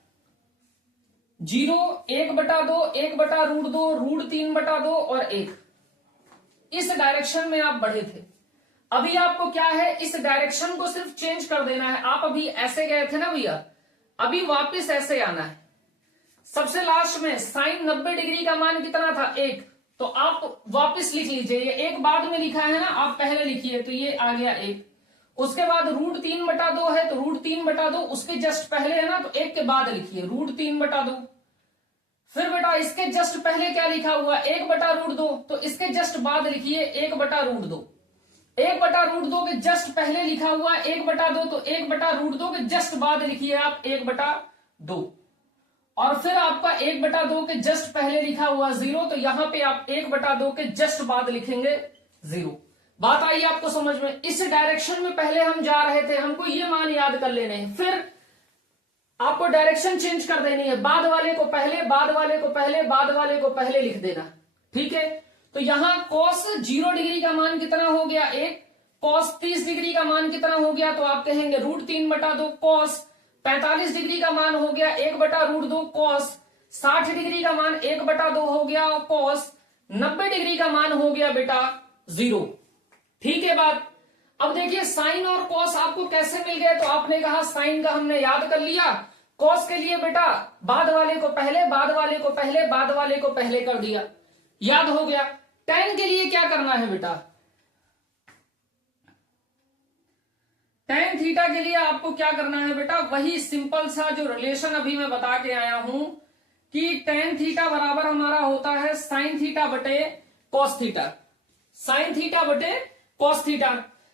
0, 1/2, 1/√2, √3/2 और 1। इस डायरेक्शन में आप बढ़े थे। अभी आपको क्या है, इस डायरेक्शन को सिर्फ चेंज कर देना है। आप अभी ऐसे गए थे ना भैया, अभी वापस ऐसे आना है। सबसे लास्ट में साइन 90 डिग्री का मान कितना था, 1। तो आप वापस लिख लीजिए, ये 1 बाद में लिखा है ना, आप पहले लिखिए, तो ये आ गया 1। उसके बाद √3/2 है तो √3/2 उसके जस्ट पहले है ना, तो 1 के बाद लिखिए √3/2। फिर बेटा इसके जस्ट पहले क्या लिखा हुआ, 1/√2, तो इसके जस्ट बाद लिखिए 1/√2। 1/√2 के जस्ट पहले लिखा हुआ 1/2, तो 1/√2 के जस्ट बाद लिखिए आप 1/2, और फिर आपका 1/2 के जस्ट पहले लिखा हुआ 0, तो यहां पे आप 1/2 के जस्ट बाद लिखेंगे 0। बात आई आपको समझ में? इस डायरेक्शन में पहले हम जा रहे थे, हमको ये मान याद कर लेने हैं, फिर आपको डायरेक्शन चेंज कर देनी है, बाद वाले को पहले, बाद वाले को पहले, बाद वाले को पहले लिख देना। ठीक है, तो यहां cos 0 डिग्री का मान कितना हो गया 1, cos 30 डिग्री का मान कितना हो गया, तो आप कहेंगे √3/2, cos 45 डिग्री का मान हो गया 1/√2, cos 60 डिग्री का मान 1/2 हो गया, और cos 90 डिग्री का मान हो गया बेटा 0। ठीक है बात। अब देखिए साइन और कॉस आपको कैसे मिल गए, तो आपने कहा साइन का हमने याद कर लिया, कॉस के लिए बेटा बाद वाले को पहले, बाद वाले को पहले, बाद वाले को पहले कर दिया, याद हो गया। tan के लिए क्या करना है बेटा, tan थीटा के लिए आपको क्या करना है बेटा, वही सिंपल सा जो रिलेशन अभी मैं बता के आया हूं कि tan थीटा बराबर हमारा होता है साइन थीटा बटे कॉस थीटा, साइन थीटा बटे कॉस थीटा।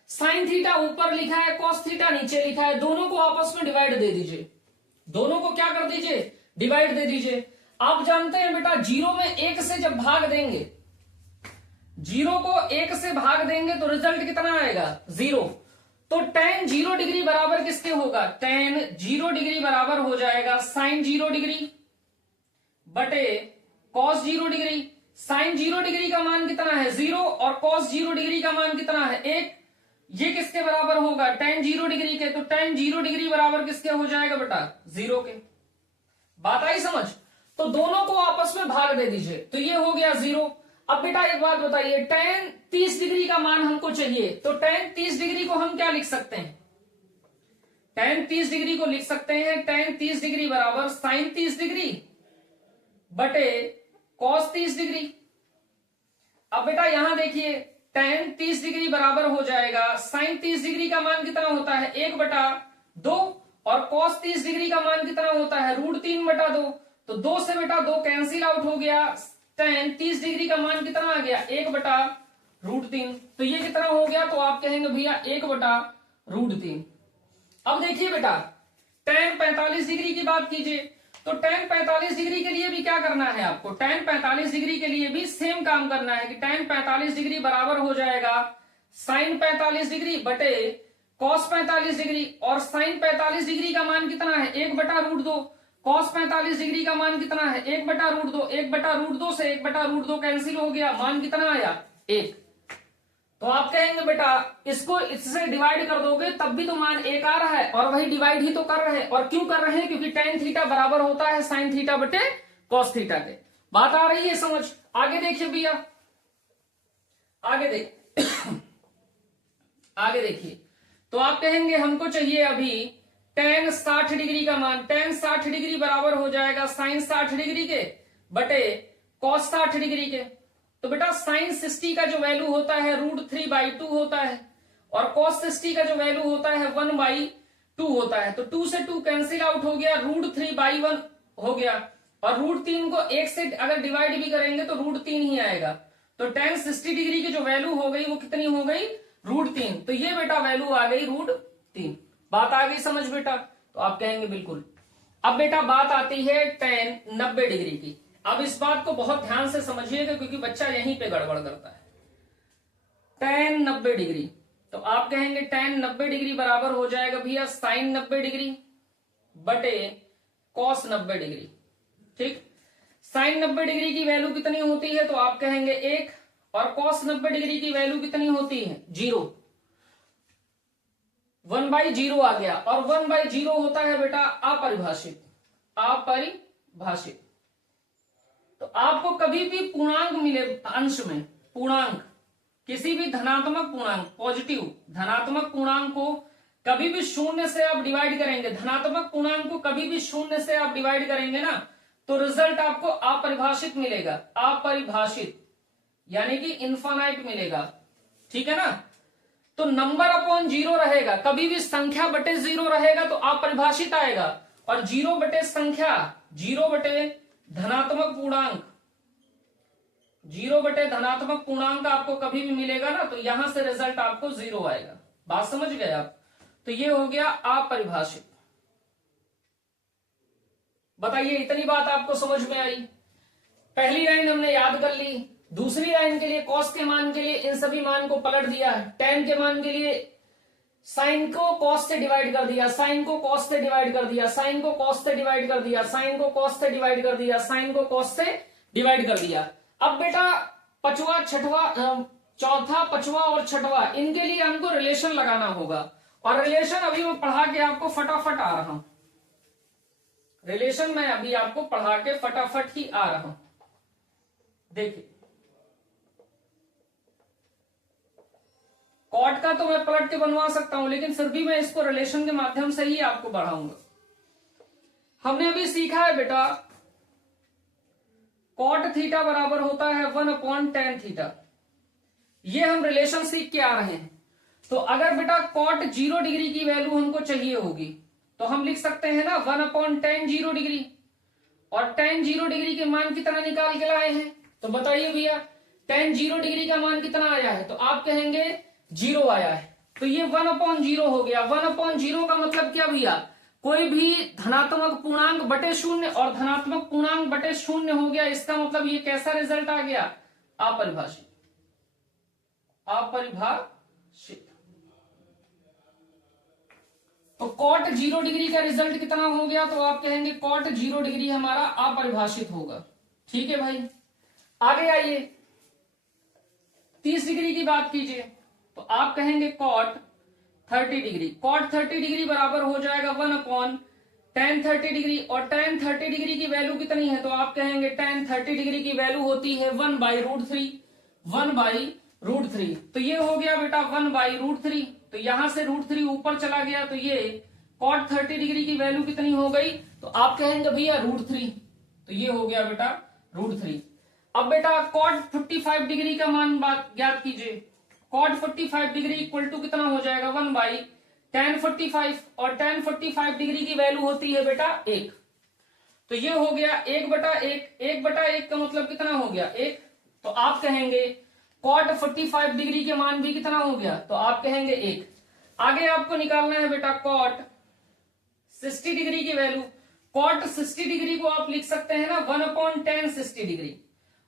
साइन थीटा ऊपर लिखा है, कॉस थीटा नीचे लिखा है, दोनों को आपस में डिवाइड दे दीजिए, दोनों को क्या कर दीजिए, डिवाइड दे दीजिए। आप जानते हैं बेटा 0 में 1 से जब भाग देंगे, 0 को 1 से भाग देंगे तो रिजल्ट कितना आएगा 0। तो tan 0 डिग्री बराबर किसके होगा, tan 0 डिग्री बराबर हो जाएगा साइन 0 डिग्री बटे cos 0 डिग्री। साइन 0 डिग्री का मान कितना है 0, और cos 0 डिग्री का मान कितना है 1, ये किसके बराबर होगा tan 0 डिग्री के, तो tan 0 डिग्री बराबर किसके हो जाएगा बेटा 0 के। बात आई समझ? तो दोनों को आपस में भाग दे दीजिए, तो ये हो गया 0। अब बेटा एक बात बताइए, tan 30 डिग्री का मान हमको चाहिए, तो tan 30 डिग्री को हम क्या लिख सकते हैं, tan 30 डिग्री को लिख सकते हैं tan 30 डिग्री बराबर साइन 30 डिग्री बटे cos 30 डिग्री। अब बेटा यहां देखिए tan 30 डिग्री बराबर हो जाएगा साइन 30 डिग्री का मान कितना होता है 1/2, और cos 30 डिग्री का मान कितना होता है √3/2, तो 2 से बेटा 2 कैंसिल आउट हो गया, tan 30 डिग्री का मान कितना आ गया 1/√3, तो ये कितना हो गया, तो आप कहेंगे भैया 1/√3। अब देखिए बेटा tan 45 डिग्री की बात कीजिए, तो tan 45 डिग्री के लिए भी क्या करना है आपको, tan 45 डिग्री के लिए भी सेम काम करना है कि tan 45 डिग्री बराबर हो जाएगा साइन 45 डिग्री बटे cos 45 डिग्री, और साइन 45 डिग्री का मान कितना है 1/√2, cos 45 डिग्री का मान कितना है 1/√2, 1/√2 से 1/√2 कैंसिल हो गया, मान कितना आया 1। तो आप कहेंगे बेटा इसको इससे डिवाइड कर दोगे तब भी तो मान 1 आ रहा है, और वही डिवाइड ही तो कर रहे हैं, और क्यों कर रहे हैं, क्योंकि tan थीटा बराबर होता है साइन थीटा बटे cos थीटा के। बात आ रही है समझ? आगे देखिए भैया, आगे आगे देखिए, तो आप कहेंगे हमको चाहिए अभी tan 60 डिग्री का मान, tan 60 डिग्री बराबर हो जाएगा साइन 60 डिग्री के बटे cos 60 डिग्री के। तो बेटा साइन 60 का जो वैल्यू होता है √3/2 होता है, और cos 60 का जो वैल्यू होता है 1/2 होता है, तो 2 से 2 कैंसिल आउट हो गया, √3/1 हो गया, और √3 को 1 से अगर डिवाइड भी करेंगे तो √3 ही आएगा, तो tan 60 डिग्री की जो वैल्यू हो गई वो कितनी हो गई √3, तो ये बेटा वैल्यू आ गई √3। बात आ गई समझ बेटा? तो आप कहेंगे बिल्कुल। अब बेटा बात आती है tan 90 डिग्री की। अब इस बात को बहुत ध्यान से समझिएगा क्योंकि बच्चा यहीं पे गड़बड़ करता है। tan 90 डिग्री, तो आप कहेंगे tan 90 डिग्री बराबर हो जाएगा भैया साइन 90 डिग्री बटे cos 90 डिग्री। ठीक, साइन 90 डिग्री की वैल्यू कितनी होती है, तो आप कहेंगे 1, और cos 90 डिग्री की वैल्यू कितनी होती है 0, 1/0 आ गया, और 1/0 होता है बेटा अपरिभाषित, अपरिभाषित। तो आपको कभी भी पूर्णांक मिले अंश में, पूर्णांक किसी भी धनात्मक पूर्णांक, पॉजिटिव धनात्मक पूर्णांक को कभी भी 0 से आप डिवाइड करेंगे, धनात्मक पूर्णांक को कभी भी 0 से आप डिवाइड करेंगे ना, तो रिजल्ट आपको अपरिभाषित मिलेगा, अपरिभाषित यानी कि इनफाइनाइट मिलेगा। ठीक है ना? तो नंबर अपॉन 0 रहेगा, कभी भी संख्या बटे 0 रहेगा तो अपरिभाषित आएगा, और 0 बटे संख्या, 0 बटे धनात्मक पूर्णांक, 0 बटे धनात्मक पूर्णांक आपको कभी भी मिलेगा ना, तो यहां से रिजल्ट आपको 0 आएगा। बात समझ गए आप? तो ये हो गया अपरिभाषित। बताइए, इतनी बात आपको समझ में आई? पहली लाइन हमने याद कर ली। दूसरी लाइन के लिए कॉस के मान के लिए इन सभी मान को पलट दिया, टेन के मान के लिए साइन को कॉस से डिवाइड कर दिया, साइन को कॉस से डिवाइड कर दिया, साइन को कॉस से डिवाइड कर दिया, साइन को कॉस से डिवाइड कर दिया, साइन को कॉस से डिवाइड कर दिया। अब बेटा पांचवा, छठवा, चौथा, पांचवा और छठवा, इनके लिए हमको रिलेशन लगाना होगा, और रिलेशन अभी मैं पढ़ा के आपको फटाफट आ रहा हूं। रिलेशन मैं अभी आपको पढ़ा के फटाफट ही आ रहा हूं। देखिए, कॉट का तो मैं पलट के बनवा सकता हूं, लेकिन फिर भी मैं इसको रिलेशन के माध्यम से ही आपको बढ़ाऊंगा। हमने अभी सीखा है बेटा, कॉट थीटा बराबर होता है 1/tan थीटा। ये हम रिलेशन सीख के आ रहे हैं। तो अगर बेटा कॉट 0 डिग्री की वैल्यू हमको चाहिए होगी, तो हम लिख सकते हैं ना 1/tan 0 डिग्री, और tan 0 डिग्री के मान कितना निकाल के लाए हैं? तो बताइए भैया, tan 0 डिग्री का मान कितना आया है? तो आप कहेंगे 0 आया है। तो ये 1/0 हो गया। 1/0 का मतलब क्या भैया? कोई भी धनात्मक पूर्णांक बटे 0 और धनात्मक पूर्णांक बटे 0 हो गया। इसका मतलब ये कैसा रिजल्ट आ गया? अपरिभाषित। अपरिभाषित। तो कॉट 0 डिग्री का रिजल्ट कितना हो गया? तो आप कहेंगे कॉट 0 डिग्री हमारा अपरिभाषित होगा। ठीक है भाई, आगे आइए, 30 डिग्री की बात कीजिए। तो आप कहेंगे कॉट 30 डिग्री। कॉट 30 डिग्री बराबर हो जाएगा 1/tan 30 डिग्री, और tan 30 डिग्री की वैल्यू कितनी है? तो आप कहेंगे tan 30 डिग्री की वैल्यू होती है 1/√3। 1/√3। तो ये हो गया बेटा 1/√3। तो यहां से √3 ऊपर चला गया, तो ये कॉट 30 डिग्री की वैल्यू कितनी हो गई? तो आप कहेंगे भैया √3। तो ये हो गया बेटा √3। अब बेटा कॉट 45 डिग्री का मान ज्ञात कीजिए। कॉट 45 डिग्री इक्वल टू कितना हो जाएगा? 1/tan 45, और tan 45 डिग्री की वैल्यू होती है बेटा 1। तो ये हो गया 1/1। 1/1 का मतलब कितना हो गया? 1। तो आप कहेंगे कॉट 45 डिग्री के मान भी कितना हो गया? तो आप कहेंगे 1। आगे आपको निकालना है बेटा कॉट 60 डिग्री की वैल्यू। कॉट 60 डिग्री को आप लिख सकते हैं ना 1/tan 60 डिग्री,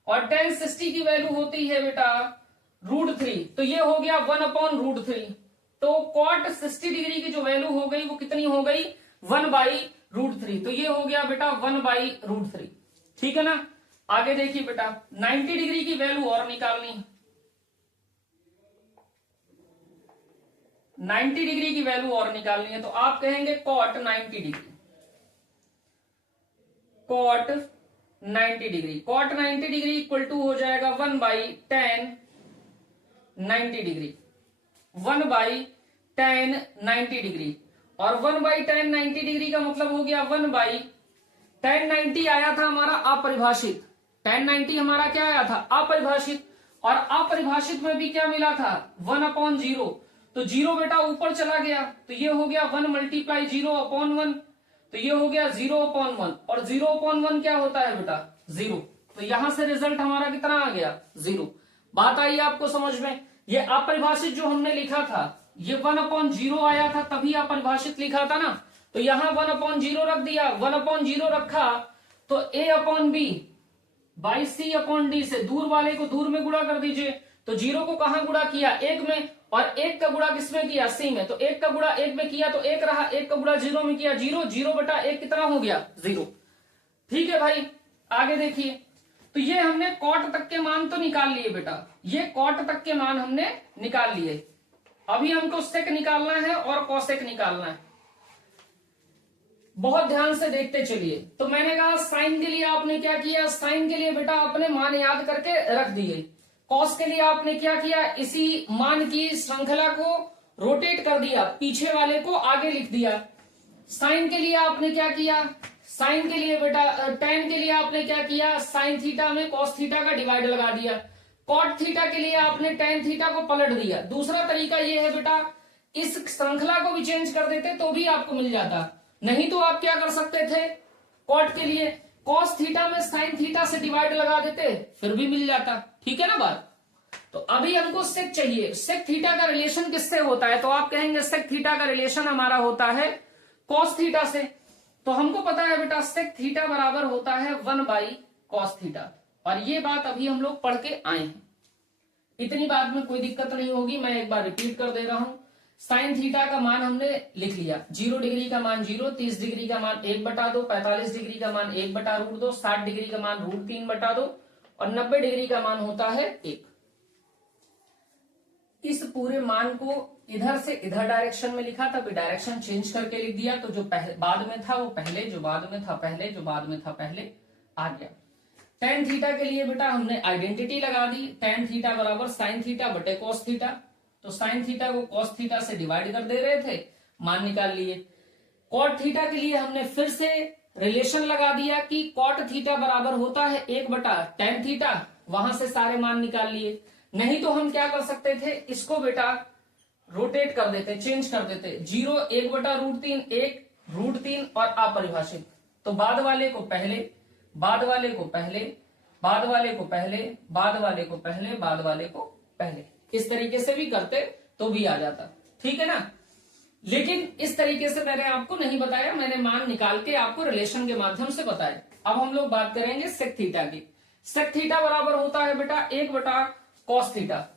और tan 60 की वैल्यू होती है बेटा √3। तो ये हो गया 1/√3। तो कॉट 60 डिग्री की जो वैल्यू हो गई वो कितनी हो गई? 1/√3। तो ये हो गया बेटा 1/√3। ठीक है ना? आगे देखिए बेटा, 90 डिग्री की वैल्यू और निकालनी है। 90 डिग्री की वैल्यू और निकालनी है, तो आप कहेंगे cot 90 degree. Cot 90 degree, cot 90 degree equal to हो जाएगा 1/tan 90 डिग्री। 1/tan 90 डिग्री, और 1/tan 90 डिग्री का मतलब हो गया 1/tan 90 आया था हमारा अपरिभाषित। tan 90 हमारा क्या आया था? अपरिभाषित। और अपरिभाषित में भी क्या मिला था? 1/0। तो 0 बेटा ऊपर चला गया, तो ये हो गया 1 × 0/1। तो ये हो गया 0/1, और 0/1 क्या होता है बेटा? 0। तो यहां से रिजल्ट हमारा कितना आ गया? 0। बात आई आपको समझ में? ये अपरिभाषित जो हमने लिखा था, ये 1/0 आया था, तभी अपरिभाषित लिखा था ना। तो यहां 1/0 रख दिया। 1/0 रखा तो A/B/C/D से दूर वाले को दूर में गुणा कर दीजिए। तो 0 को कहां गुणा किया? 1 में, और 1 का गुणा किसमें किया? C में। तो 1 का गुणा 1 में किया तो 1 रहा, 1 का गुणा 0 में किया 0। 0/1 कितना हो गया? 0। ठीक है भाई, आगे देखिए। तो ये हमने कॉट तक के मान तो निकाल लिए बेटा, ये कॉट तक के मान हमने निकाल लिए। अभी हमको सेक निकालना है और कॉसेक निकालना है। बहुत ध्यान से देखते चलिए। तो मैंने कहा साइन के लिए आपने क्या किया? साइन के लिए बेटा अपने मान याद करके रख दिए। कॉस के लिए आपने क्या किया? इसी मान की श्रृंखला को रोटेट कर दिया, पीछे वाले को आगे लिख दिया। साइन के लिए आपने क्या किया? साइन के लिए बेटा, tan के लिए आपने क्या किया? साइन थीटा में कॉस थीटा का डिवाइड लगा दिया। कॉट थीटा के लिए आपने tan थीटा को पलट दिया। दूसरा तरीका ये है बेटा, इस श्रृंखला को भी चेंज कर देते तो भी आपको मिल जाता। नहीं तो आप क्या कर सकते थे? कॉट के लिए कॉस थीटा में साइन थीटा से डिवाइड लगा देते, फिर भी मिल जाता। ठीक है ना बात। तो अभी हमको सेक चाहिए। सेक थीटा का रिलेशन किससे होता है? तो आप कहेंगे सेक थीटा का रिलेशन हमारा होता है कॉस थीटा से। तो हमको पता है बेटा सेक थीटा बराबर होता है 1/cos थीटा। और ये बात अभी हम लोग पढ़ के आए हैं, इतनी बात में कोई दिक्कत नहीं होगी। मैं एक बार रिपीट कर दे रहा हूं। साइन थीटा का मान हमने लिख लिया, 0 डिग्री का मान 0, 30 डिग्री का मान 1/2, 45 डिग्री का मान 1/√2, 60 डिग्री का मान √3/2 और 90 डिग्री का मान होता है 1। इस पूरे मान को इधर से इधर डायरेक्शन में लिखा, तभी डायरेक्शन चेंज करके लिख दिया। तो जो बाद में था वो पहले, जो बाद में था पहले, जो बाद में था पहले आ गया। टेन थीटा के लिए बेटा हमने आइडेंटिटी लगा दी, टेन थीटा बराबर साइन थीटा बटे कॉस थीटा। तो साइन थीटा को कॉस थीटा से डिवाइड कर दे रहे थे, मान निकाल लिए। कॉट थीटा के लिए हमने फिर से रिलेशन लगा दिया कि कॉट थीटा बराबर होता है 1/tan थीटा, वहां से सारे मान निकाल लिए। नहीं तो हम क्या कर सकते थे, इसको बेटा रोटेट कर देते, चेंज कर देते, 0 1/√3, 1 √3 और अपरिभाषित। तो बाद वाले को पहले, बाद वाले को पहले, बाद वाले को पहले, बाद वाले को पहले, बाद वाले को पहले, इस तरीके से भी करते तो भी आ जाता। ठीक है ना। लेकिन इस तरीके से मैंने आपको नहीं बताया, मैंने मान निकाल के आपको रिलेशन के माध्यम से बताया। अब हम लोग बात करेंगे सेक थीटा की। सेक थीटा बराबर होता है बेटा 1/cos थीटा।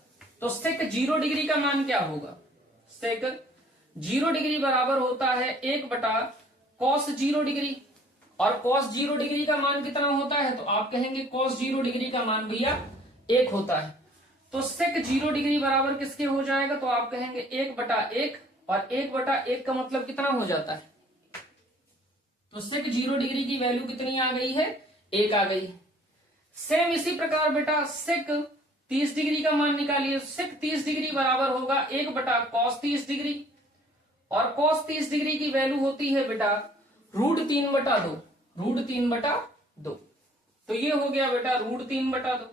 तो सेक 0 डिग्री का मान क्या होगा? सेक 0 डिग्री बराबर होता है 1/cos 0 डिग्री। और cos 0 डिग्री का मान कितना होता है? तो आप कहेंगे cos 0 डिग्री का मान भैया 1 होता है। तो सेक 0 डिग्री बराबर किसके हो जाएगा? तो आप कहेंगे 1/1, और 1/1 का मतलब कितना हो जाता है? तो सेक 0 डिग्री की वैल्यू कितनी आ गई है? 1 आ गई। सेम इसी प्रकार बेटा सेक 30 डिग्री का मान निकालिए। सेक 30 डिग्री बराबर होगा 1/cos 30 डिग्री, और cos 30 डिग्री की वैल्यू होती है बेटा √3/2, √3/2। तो ये हो गया बेटा √3/2।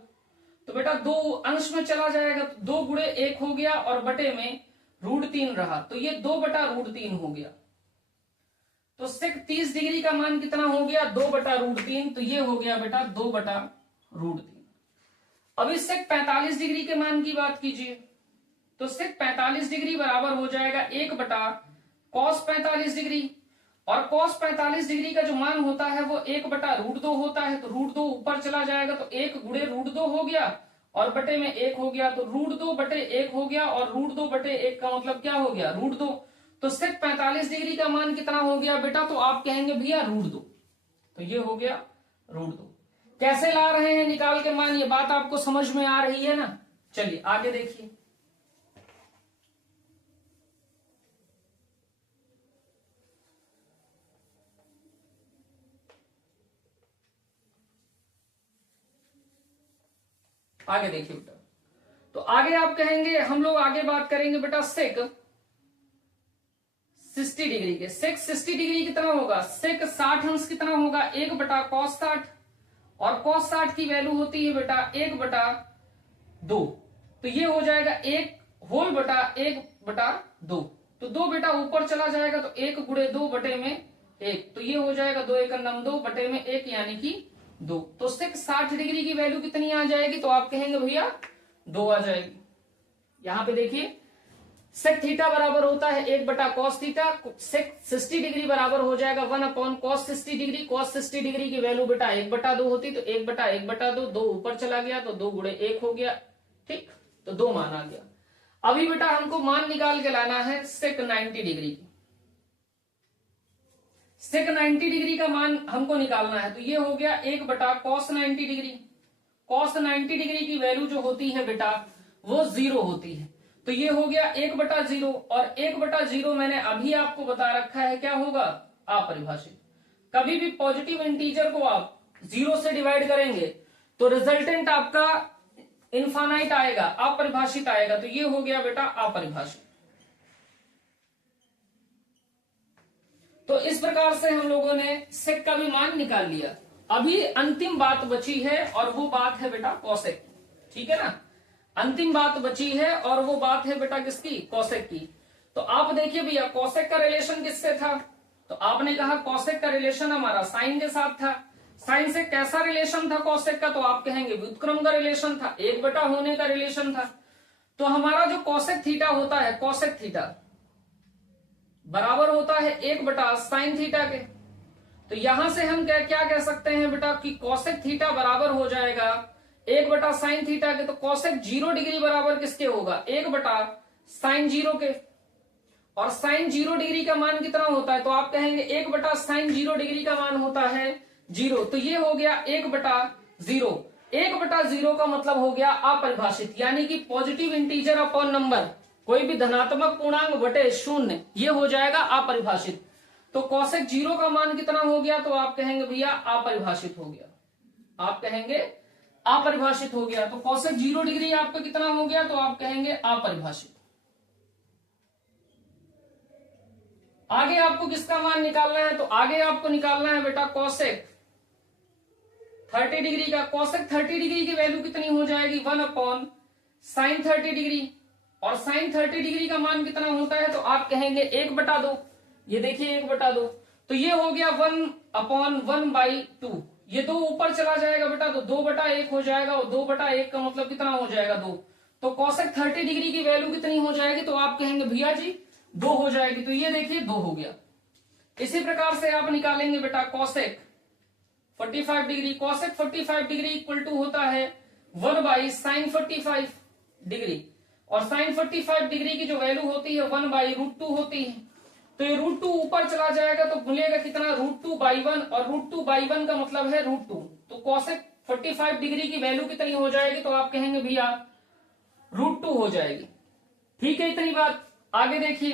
तो बेटा 2 अंश में चला जाएगा, तो 2 गुणे 1 हो गया और बटे में √3 रहा, तो ये 2/√3 हो गया। तो सेक 30 डिग्री का मान कितना हो गया? 2/√3। तो ये हो गया बेटा 2/√3। अभी सेक 45 डिग्री के मान की बात कीजिए। तो सेक 45 डिग्री बराबर हो जाएगा 1/cos 45 डिग्री, और cos 45 डिग्री का जो मान होता है वो 1/√2 होता है। तो √2 ऊपर चला जाएगा, तो 1 गुणे √2 हो गया और बटे में 1 हो गया, तो √2/1 हो गया, और √2/1 का मतलब क्या हो गया? √2। तो सेक 45 डिग्री का मान कितना हो गया बेटा? तो आप कहेंगे भैया √2। तो ये हो गया √2। कैसे ला रहे हैं निकाल के मान, ये बात आपको समझ में आ रही है ना। चलिए आगे देखिए। आगे देखिए बेटा, तो आगे आप कहेंगे, हम लोग आगे बात करेंगे बेटा सेक 60 डिग्री के। सेक 60 डिग्री कितना होगा? सेक 60 अंश कितना होगा? 1/cos 60, और cos 60 की वैल्यू होती है बेटा 1/2। तो ये हो जाएगा 1/1/2। तो 2 बेटा ऊपर चला जाएगा, तो 1 गुणे 2 बटे में 1, तो ये हो जाएगा 2 × 9 2 बटे में 1 यानी कि 2। तो सेक 60 डिग्री की वैल्यू कितनी आ जाएगी? तो आप कहेंगे भैया 2 आ जाएगी। यहां पे देखिए सेक थीटा बराबर होता है 1/cos थीटा। सेक 60 डिग्री बराबर हो जाएगा 1/cos 60 डिग्री। cos 60 डिग्री की वैल्यू बेटा 1/2 होती, तो 1/1/2, 2 ऊपर चला गया तो 2 गुणे 1 हो गया। ठीक, तो 2 मान आ गया। अभी बेटा हमको मान निकाल के लाना है सेक 90 डिग्री की। सेक 90 डिग्री का मान हमको निकालना है, तो ये हो गया 1/cos 90 डिग्री। cos 90 डिग्री की वैल्यू जो होती है बेटा वो 0 होती है, तो ये हो गया 1/0, और 1/0 मैंने अभी आपको बता रखा है क्या होगा? अपरिभाषित। कभी भी पॉजिटिव इंटीजर को आप 0 से डिवाइड करेंगे तो रिजल्टेंट आपका इनफाइनाइट आएगा, अपरिभाषित आएगा। तो ये हो गया बेटा अपरिभाषित। तो इस प्रकार से हम लोगों ने सेक का भी मान निकाल लिया। अभी अंतिम बात बची है, और वो बात है बेटा कॉसेक। ठीक है ना, अंतिम बात बची है और वो बात है बेटा किसकी? कॉसेक की। तो आप देखिए भैया कॉसेक का रिलेशन किससे था? तो आपने कहा कॉसेक का रिलेशन हमारा साइन के साथ था। साइन से कैसा रिलेशन था कॉसेक का, तो आप कहेंगे व्युत्क्रम का रिलेशन था, 1 बटा होने का रिलेशन था। तो हमारा जो कॉसेक थीटा होता है, कॉसेक थीटा बराबर होता है 1 बटा साइन थीटा के। तो यहां से हम क्या क्या कह सकते हैं बेटा कि कॉसेक थीटा बराबर हो जाएगा 1 बटा साइन थीटा के। तो कॉसेक 0 डिग्री बराबर किसके होगा, 1 बटा साइन 0 के। और साइन 0 डिग्री का मान कितना होता है, तो आप कहेंगे 1 बटा साइन 0 डिग्री का मान होता है 0। तो ये हो गया 1/0। 1/0 का मतलब हो गया अपरिभाषित, यानी कि पॉजिटिव इंटीजर अपॉन नंबर, कोई भी धनात्मक पूर्णांक बटे 0, ये हो जाएगा अपरिभाषित। तो कॉसेक 0 का मान कितना हो गया, तो आप कहेंगे भैया अपरिभाषित हो गया, आप कहेंगे अपरिभाषित हो गया। तो कॉसेक 0 डिग्री आपका कितना हो गया, तो आप कहेंगे अपरिभाषित। आगे आपको किसका मान निकालना है, तो आगे आपको निकालना है बेटा कॉसेक 30 डिग्री का। कॉसेक 30 डिग्री की वैल्यू कितनी हो जाएगी, 1/साइन 30 डिग्री। और साइन 30 डिग्री का मान कितना होता है, तो आप कहेंगे 1/2। ये देखिए 1/2, तो ये हो गया 1/1/2। ये 2 ऊपर चला जाएगा बेटा, तो 2/1 हो जाएगा, और 2/1 का मतलब कितना हो जाएगा, 2। तो कॉसेक 30 डिग्री की वैल्यू कितनी हो जाएगी, तो आप कहेंगे भैया जी 2 हो जाएगी। तो ये देखिए 2 हो गया। इसी प्रकार से आप निकालेंगे बेटा cosec 45 degree. Cosec 45 degree equal to होता है 1/साइन 45 डिग्री। और साइन 45 डिग्री की जो वैल्यू होती है 1/√2 होती है। तो ये √2 ऊपर चला जाएगा, तो मिलेगा कितना, √2/1। और √2/1 का मतलब है √2। तो कॉसेक 45 डिग्री की वैल्यू कितनी हो जाएगी, तो आप कहेंगे भैया √2 हो जाएगी। ठीक है, इतनी बात। आगे देखिए,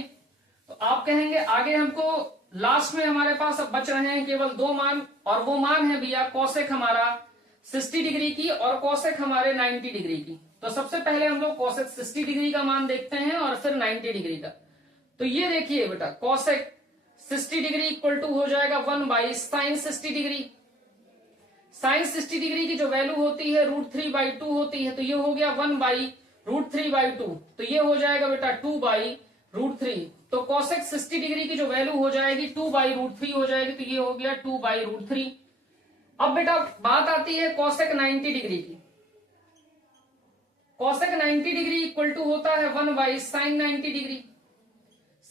तो आप कहेंगे आगे हमको लास्ट में हमारे पास अब बच रहे हैं केवल 2 मान, और वो मान है भैया कॉसेक हमारा 60 डिग्री की और कॉसेक हमारे 90 डिग्री की। तो सबसे पहले हम लोग कॉसेक 60 डिग्री का मान देखते हैं और फिर 90 डिग्री का। तो ये देखिए बेटा कॉसेक 60 डिग्री इक्वल टू हो जाएगा 1/साइन 60 डिग्री। साइन 60 डिग्री की जो वैल्यू होती है √3/2 होती है। तो ये हो गया 1/√3/2। तो ये हो जाएगा बेटा 2/√3। तो कॉसेक 60 डिग्री की जो वैल्यू हो जाएगी 2/√3 हो जाएगी। तो ये हो गया 2/√3। अब बेटा बात आती है कॉसेक 90 डिग्री की। कॉसेक 90 डिग्री इक्वल टू होता है 1/साइन 90 डिग्री।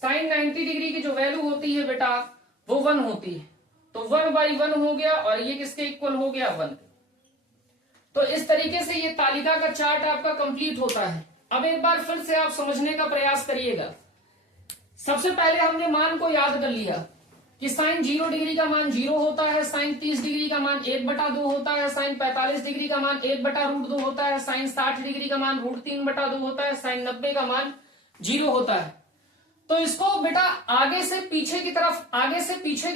साइन 90 डिग्री की जो वैल्यू होती है बेटा वो 1 होती है। तो 1/1 हो गया, और ये किसके इक्वल हो गया, 1। तो इस तरीके से ये तालिका का चार्ट आपका कंप्लीट होता है। अब एक बार फिर से आप समझने का प्रयास करिएगा। सबसे पहले हमने मान को याद कर लिया कि साइन 0 डिग्री का मान 0 होता है, साइन 30 डिग्री का मान 1/2 होता है, साइन 45 डिग्री का मान 1/√2 होता है, साइन 60 डिग्री का मान √3/2 होता है, साइन 90 का मान 0 होता है। तो इसको बेटा आगे से पीछे की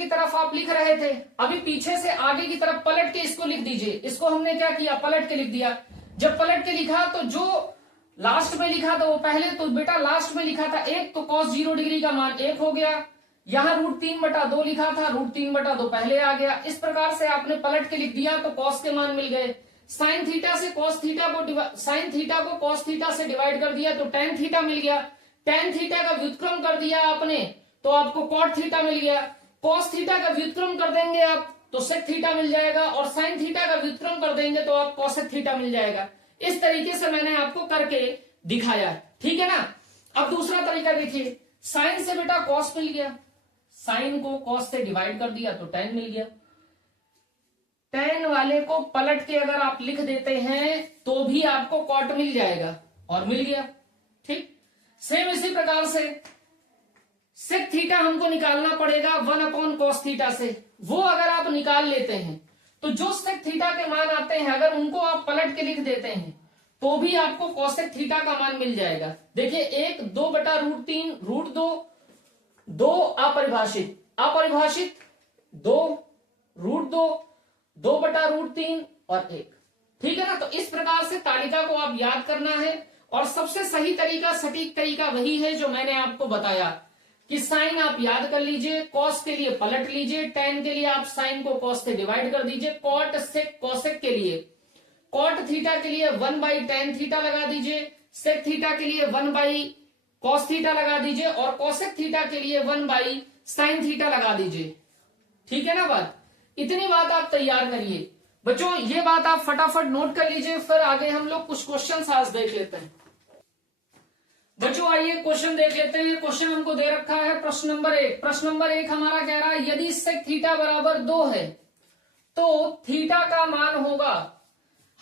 तरफ आप लिख रहे थे, अभी पीछे से आगे की तरफ पलट के इसको लिख दीजिए। इसको हमने क्या किया, पलट के लिख दिया। जब पलट के लिखा तो जो लास्ट में लिखा था वो पहले, तो बेटा लास्ट में लिखा था 1, तो cos 0 डिग्री का मान 1 हो गया। यहां √3/2 लिखा था, √3/2 पहले आ गया। इस प्रकार से आपने पलट के लिख दिया तो cos के मान मिल गए। साइन थीटा से cos थीटा को साइन थीटा को cos थीटा से डिवाइड कर दिया तो tan थीटा मिल गया। tan थीटा का व्युत्क्रम कर दिया आपने तो आपको cot थीटा मिल गया। cos थीटा का व्युत्क्रम कर देंगे आप तो sec थीटा मिल जाएगा, और sin थीटा का व्युत्क्रम कर देंगे तो आप cosec थीटा मिल जाएगा। इस तरीके से मैंने आपको करके दिखाया, ठीक है ना। अब दूसरा तरीका देखिए, साइन से बेटा cos मिल गया, साइन को cos से डिवाइड कर दिया तो tan मिल गया। tan वाले को पलट के अगर आप लिख देते हैं तो भी आपको cot मिल जाएगा, और मिल गया, ठीक। सेम इसी प्रकार से sec थीटा हमको निकालना पड़ेगा 1/cos थीटा से। वो अगर आप निकाल लेते हैं तो जो sec थीटा के मान आते हैं अगर उनको आप पलट के लिख देते हैं तो भी आपको cosec थीटा का मान मिल जाएगा। देखिए 1 2/√3 √2, 2 अपरिभाषित 2 √2, 2/√3 और 1, ठीक है ना। तो इस प्रकार से तालिका को आप याद करना है, और सबसे सही तरीका, सटीक तरीका वही है जो मैंने आपको बताया कि साइन आप याद कर लीजिए, कॉस के लिए पलट लीजिए, tan के लिए आप साइन को कॉस से डिवाइड कर दीजिए, कॉट सेक कॉसेक के लिए कॉट थीटा के लिए 1/tan थीटा लगा दीजिए, सेक थीटा के लिए 1/cos थीटा लगा दीजिए, और कॉसेक थीटा के लिए 1/sin थीटा लगा दीजिए, ठीक है ना बात। इतनी बात आप तैयार करिए बच्चों, ये बात आप फटाफट नोट कर लीजिए, फिर आगे हम लोग कुछ क्वेश्चन आज देख लेते हैं। बच्चों आइए क्वेश्चन देख लेते हैं। क्वेश्चन हमको दे रखा है प्रश्न नंबर 1। प्रश्न नंबर 1 हमारा कह रहा है यदि सेक थीटा बराबर 2 है तो थीटा का मान होगा।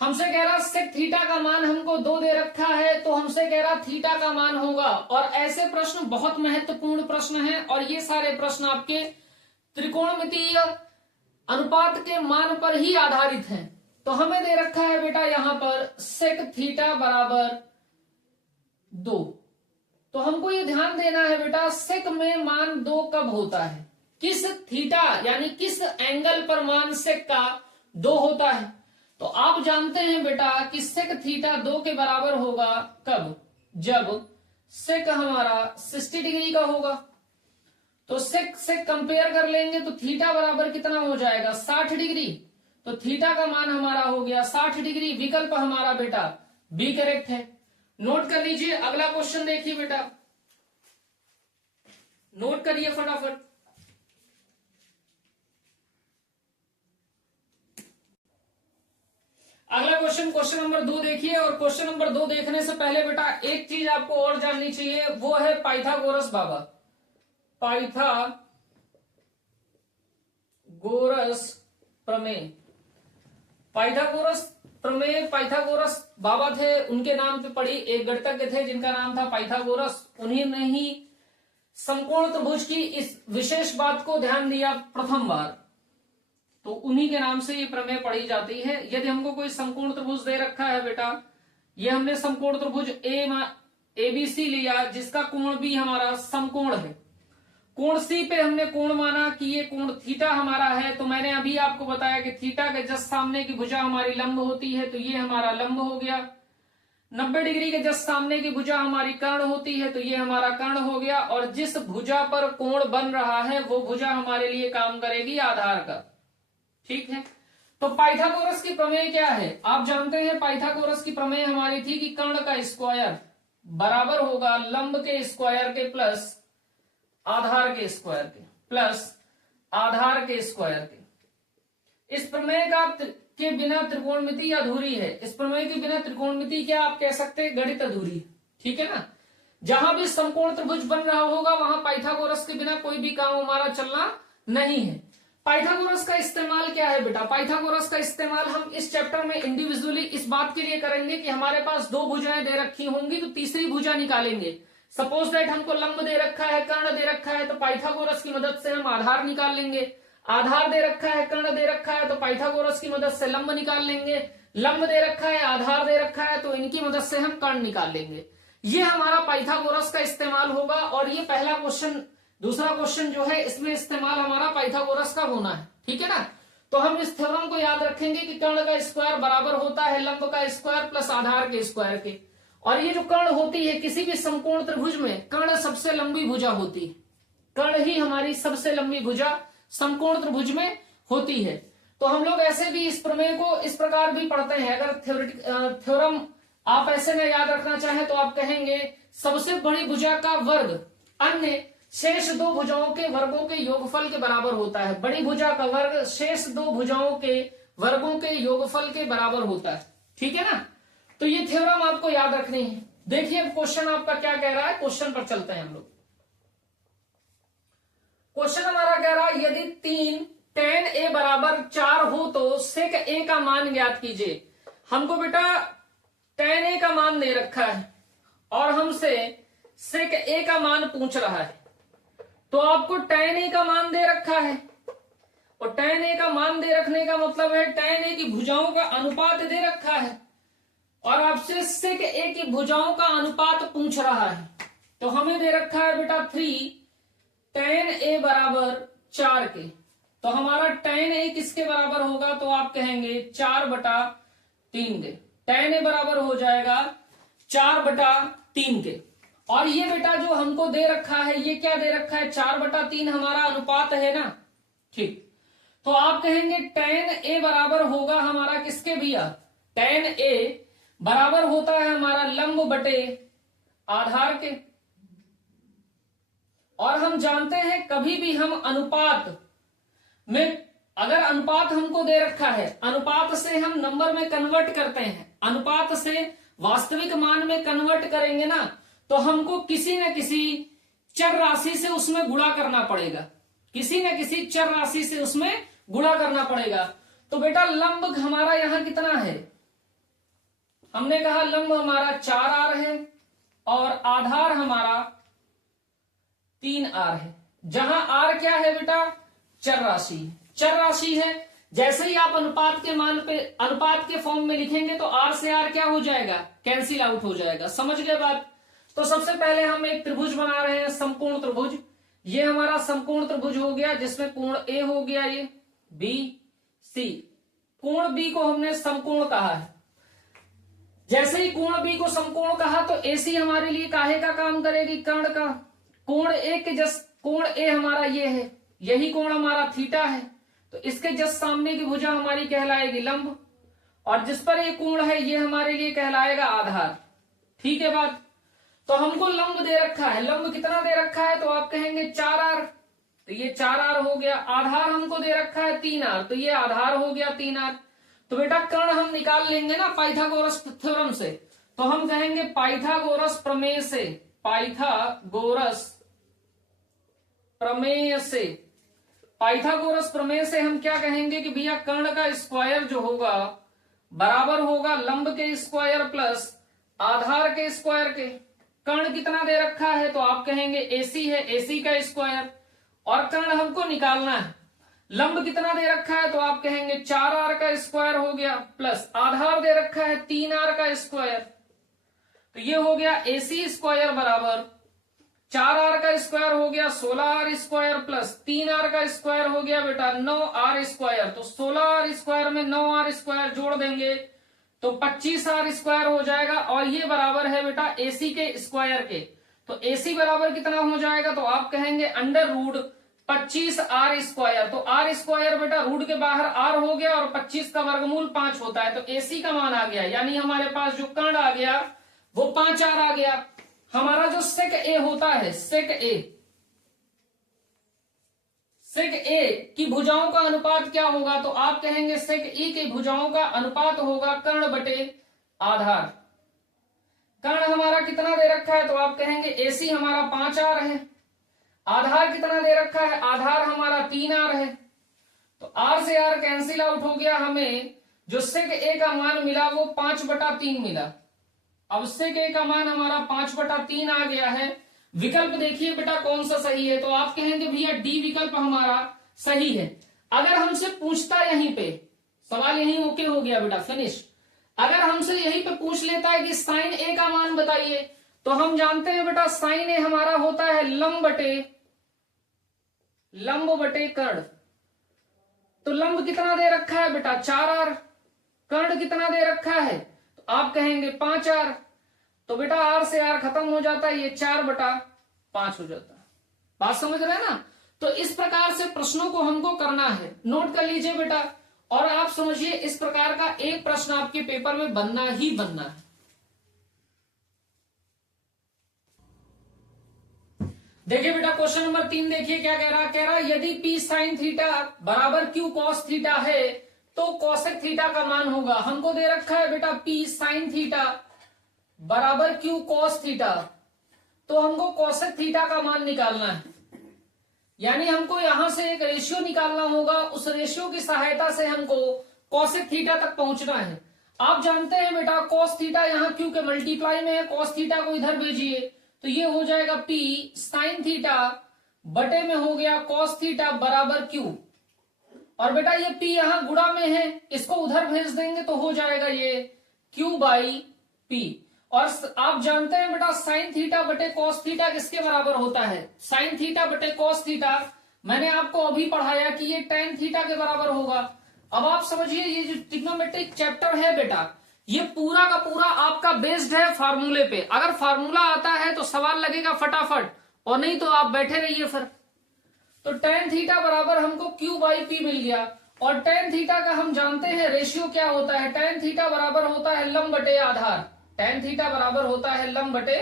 हमसे कह रहा सेक थीटा का मान हमको 2 दे रखा है, तो हमसे कह रहा थीटा का मान होगा। और ऐसे प्रश्न बहुत महत्वपूर्ण प्रश्न हैं और ये सारे प्रश्न आपके त्रिकोणमितीय अनुपात के मान पर ही आधारित हैं। तो हमें दे रखा है बेटा यहां पर सेक थीटा बराबर 2। तो हमको ये ध्यान देना है बेटा सेक में मान 2 कब होता है, किस थीटा यानी किस एंगल पर मान सेक का 2 होता है। तो आप जानते हैं बेटा कि सेक थीटा 2 के बराबर होगा कब, जब सेक हमारा 60 डिग्री का होगा। तो सेक से कंपेयर कर लेंगे तो थीटा बराबर कितना हो जाएगा 60 डिग्री। तो थीटा का मान हमारा हो गया 60 डिग्री। विकल्प हमारा बेटा बी करेक्ट है। नोट कर लीजिए। अगला क्वेश्चन देखिए बेटा, नोट करिए फटाफट। अगला क्वेश्चन, क्वेश्चन नंबर 2 देखिए। और क्वेश्चन नंबर 2 देखने से पहले बेटा एक चीज आपको और जाननी चाहिए, वो है पाइथागोरस बाबा। पाइथागोरस प्रमेय। पाइथागोरस प्रमेय पाइथागोरस बाबा थे, उनके नाम पे पढ़ी। एक गणितज्ञ थे जिनका नाम था पाइथागोरस। उन्हीं ने ही समकोण त्रिभुज की इस विशेष बात को ध्यान दिया प्रथम बार, तो उन्हीं के नाम से ये प्रमेय पढ़ी जाती है। यदि हमको कोई समकोण त्रिभुज दे रखा है बेटा, ये हमने समकोण त्रिभुज एबीसी लिया जिसका कोण भी हमारा समकोण है। कोण सी पे हमने कोण माना कि ये कोण थीटा हमारा है। तो मैंने अभी आपको बताया कि थीटा के जस्ट सामने की भुजा हमारी लंब होती है, तो ये हमारा लंब हो गया। 90 डिग्री के जस्ट सामने की भुजा हमारी कर्ण होती है, तो ये हमारा कर्ण हो गया। और जिस भुजा पर कोण बन रहा है वो भुजा हमारे लिए काम करेगी आधार का। ठीक है। तो पाइथागोरस की प्रमेय क्या है, आप जानते हैं पाइथागोरस की प्रमेय हमारी थी कि कर्ण का स्क्वायर बराबर होगा लंब के स्क्वायर के प्लस आधार के स्क्वायर के, प्लस आधार के स्क्वायर के। इस प्रमेय के बिना त्रिकोणमिति अधूरी है। इस प्रमेय के बिना त्रिकोणमिति क्या आप कह सकते हैं, गणित अधूरी। ठीक है ना। जहां भी समकोण त्रिभुज बन रहा होगा वहां पाइथागोरस के बिना कोई भी काम हमारा चलना नहीं है। पाइथागोरस का इस्तेमाल क्या है बेटा, पाइथागोरस का इस्तेमाल हम इस चैप्टर में इंडिविजुअली इस बात के लिए करेंगे कि हमारे पास 2 भुजाएं दे रखी होंगी तो तीसरी भुजा निकालेंगे। सपोज दैट हमको लंब दे रखा है, कर्ण दे रखा है, तो पाइथागोरस की मदद से हम आधार निकाल लेंगे। आधार दे रखा है, कर्ण दे रखा है, तो पाइथागोरस की मदद से लंब निकाल लेंगे। लंब दे रखा है, आधार दे रखा है, तो इनकी मदद से हम कर्ण निकाल लेंगे। ये हमारा पाइथागोरस का इस्तेमाल होगा। और ये पहला क्वेश्चन, दूसरा क्वेश्चन जो है इसमें इस्तेमाल हमारा पाइथागोरस का होना है। ठीक है ना। तो हम इस थ्योरम को याद रखेंगे कि कर्ण का स्क्वायर बराबर होता है लंब का स्क्वायर प्लस आधार के स्क्वायर के। और ये जो कर्ण होती है किसी भी समकोण त्रिभुज में, कर्ण सबसे लंबी भुजा होती है। कर्ण ही हमारी सबसे लंबी भुजा समकोण त्रिभुज में होती है। तो हम लोग ऐसे भी इस प्रमेय को इस प्रकार भी पढ़ते हैं। अगर थ्योरम आप ऐसे में याद रखना चाहें तो आप कहेंगे सबसे बड़ी भुजा का वर्ग अन्य शेष 2 भुजाओं के वर्गों के योगफल के बराबर होता है। बड़ी भुजा का वर्ग शेष 2 भुजाओं के वर्गों के योगफल के बराबर होता है। ठीक है ना। तो ये थ्योरम आपको याद रखनी है। देखिए अब क्वेश्चन आपका क्या कह रहा है, क्वेश्चन पर चलते हैं हम लोग। क्वेश्चन हमारा कह रहा है यदि 3 tan a बराबर 4 हो तो sec a का मान ज्ञात कीजिए। हमको बेटा tan a का मान दे रखा है और हमसे sec a का मान पूछ रहा है। तो आपको tan a का मान दे रखा है और tan a का मान दे रखने का मतलब है tan a की भुजाओं का अनुपात दे रखा है और आपसे sec a की भुजाओं का अनुपात पूछ रहा है। तो हमें दे रखा है बेटा 3 tan a बराबर 4 के। तो हमारा tan a किसके बराबर होगा, तो आप कहेंगे 4/3 के। tan a बराबर हो जाएगा 4/3 के। और ये बेटा जो हमको दे रखा है ये क्या दे रखा है, 4/3 हमारा अनुपात है ना। ठीक। तो आप कहेंगे tan a बराबर होगा हमारा किसके भैया, tan a बराबर होता है हमारा लंब बटे आधार के। और हम जानते हैं कभी भी हम अनुपात में अगर अनुपात हमको दे रखा है, अनुपात से हम नंबर में कन्वर्ट करते हैं, अनुपात से वास्तविक मान में कन्वर्ट करेंगे ना, तो हमको किसी न किसी चर राशि से उसमें गुणा करना पड़ेगा, किसी न किसी चर राशि से उसमें गुणा करना पड़ेगा। तो बेटा लंब हमारा यहां कितना है, हमने कहा लंब हमारा 4r है और आधार हमारा 3r है, जहां r क्या है बेटा, चर राशि, चर राशि है। जैसे ही आप अनुपात के मान पे, अनुपात के फॉर्म में लिखेंगे तो r से r क्या हो जाएगा, कैंसिल आउट हो जाएगा। समझ गए बात। तो सबसे पहले हम एक त्रिभुज बना रहे हैं, समकोण त्रिभुज। ये हमारा समकोण त्रिभुज हो गया, जिसमें कोण ए हो गया, ये बी सी, कोण बी को हमने समकोण कहा है। जैसे ही कोण बी को समकोण कहा तो एसी हमारे लिए काहे का काम करेगी, कर्ण का। कोण ए के जस्ट, कोण ए हमारा ये है, यही कोण हमारा थीटा है, तो इसके जस्ट सामने की भुजा हमारी कहलाएगी लंब, और जिस पर ये कोण है ये हमारे लिए कहलाएगा आधार। ठीक है बात। तो हमको लंब दे रखा है, लंब कितना दे रखा है, तो आप कहेंगे 4r, तो ये 4r हो गया। आधार हमको दे रखा है 3r, तो ये आधार हो गया 3r। तो बेटा कर्ण हम निकाल लेंगे ना पाइथागोरस थ्योरम से, तो हम कहेंगे पाइथागोरस प्रमेय से, पाइथागोरस प्रमेय से, पाइथागोरस प्रमेय से हम क्या कहेंगे कि भैया कर्ण का स्क्वायर जो होगा बराबर होगा लंब के स्क्वायर प्लस आधार के स्क्वायर के। कर्ण कितना दे रखा है, तो आप कहेंगे AC है, AC का स्क्वायर, और कर्ण हमको निकालना है। लंब कितना दे रखा है, तो आप कहेंगे 4r का स्क्वायर हो गया, प्लस आधार दे रखा है 3r का स्क्वायर, तो ये हो गया AC स्क्वायर बराबर 4r का स्क्वायर हो गया 16r स्क्वायर, प्लस 3r का स्क्वायर हो गया बेटा 9r स्क्वायर। तो 16r स्क्वायर में 9r स्क्वायर जोड़ देंगे तो 25r स्क्वायर हो जाएगा, और ये बराबर है बेटा AC के स्क्वायर के। तो AC बराबर कितना हो जाएगा, तो आप कहेंगे अंडर रूट 25r स्क्वायर। तो r स्क्वायर बेटा रूट के बाहर r हो गया, और 25 का वर्गमूल 5 होता है, तो AC का मान आ गया, यानी हमारे पास जो कर्ण आ गया वो 5r आ गया। हमारा जो सेक ए होता है, सेक ए, सेक ए की भुजाओं का अनुपात क्या होगा, तो आप कहेंगे सेक ई की भुजाओं का अनुपात होगा कर्ण बटे आधार। कर्ण हमारा कितना दे रखा है, तो आप कहेंगे AC हमारा 5r है, आधार कितना दे रखा है, आधार हमारा 3r है, तो r से r कैंसिल आउट हो गया। हमें जो सेक ए का मान मिला वो 5/3 मिला। अब सेक ए का मान हमारा 5/3 आ गया है। विकल्प देखिए बेटा कौन सा सही है, तो आप कहेंगे भैया डी विकल्प हमारा सही है। अगर हमसे पूछता यहीं पे सवाल, यहीं ओके हो गया बेटा, फिनिश। अगर हमसे यहीं पे पूछ लेता है कि साइन ए का मान बताइए, तो हम जानते हैं बेटा साइन ए हमारा होता है लंब बटे कर्ण। तो लंब कितना दे रखा है बेटा 4r, कर्ण कितना दे रखा है, तो आप कहेंगे 5r। तो बेटा r से r खत्म हो जाता है, ये 4/5 हो जाता है। बात समझ रहे हैं ना। तो इस प्रकार से प्रश्नों को हमको करना है, नोट कर लीजिए बेटा, और आप समझिए इस प्रकार का एक प्रश्न आपके पेपर में बनना ही बनना है। देखिए बेटा क्वेश्चन नंबर 3 देखिए क्या कह रहा है, यदि P sin थीटा बराबर Q cos थीटा है तो cosec थीटा का मान होगा। हमको दे रखा है बेटा P sin थीटा बराबर Q cos थीटा, तो हमको cosec थीटा का मान निकालना है, यानी हमको यहां से एक रेशियो निकालना होगा, उस रेशियो की सहायता से हमको cosec थीटा तक पहुंचना है। आप जानते हैं बेटा cos थीटा यहाँ Q के मल्टीप्लाई में है, cos थीटा को इधर भेजिए तो ये हो जाएगा P sin थीटा बटे में हो गया cos थीटा बराबर Q, और बेटा ये P यहाँ गुणा में है, इसको उधर भेज देंगे तो हो जाएगा ये Q/P। और आप जानते हैं बेटा साइन थीटा बटे कॉस थीटा किसके बराबर होता है, साइन थीटा बटे कॉस थीटा मैंने आपको अभी पढ़ाया कि ये टेन थीटा के बराबर होगा। अब आप समझिए ये जो ट्रिग्नोमेट्रिक चैप्टर है बेटा, ये पूरा का पूरा आपका बेस्ड है फार्मूले पे। अगर फार्मूला आता है तो सवाल लगेगा फटाफट, और नहीं तो आप बैठे रहिए फिर। तो टेन थीटा बराबर हमको Q/P मिल गया, और टेन थीटा का हम जानते हैं रेशियो क्या होता है, टेन थीटा बराबर होता है लंब बटे आधार, टेन थीटा बराबर होता है लंब बटे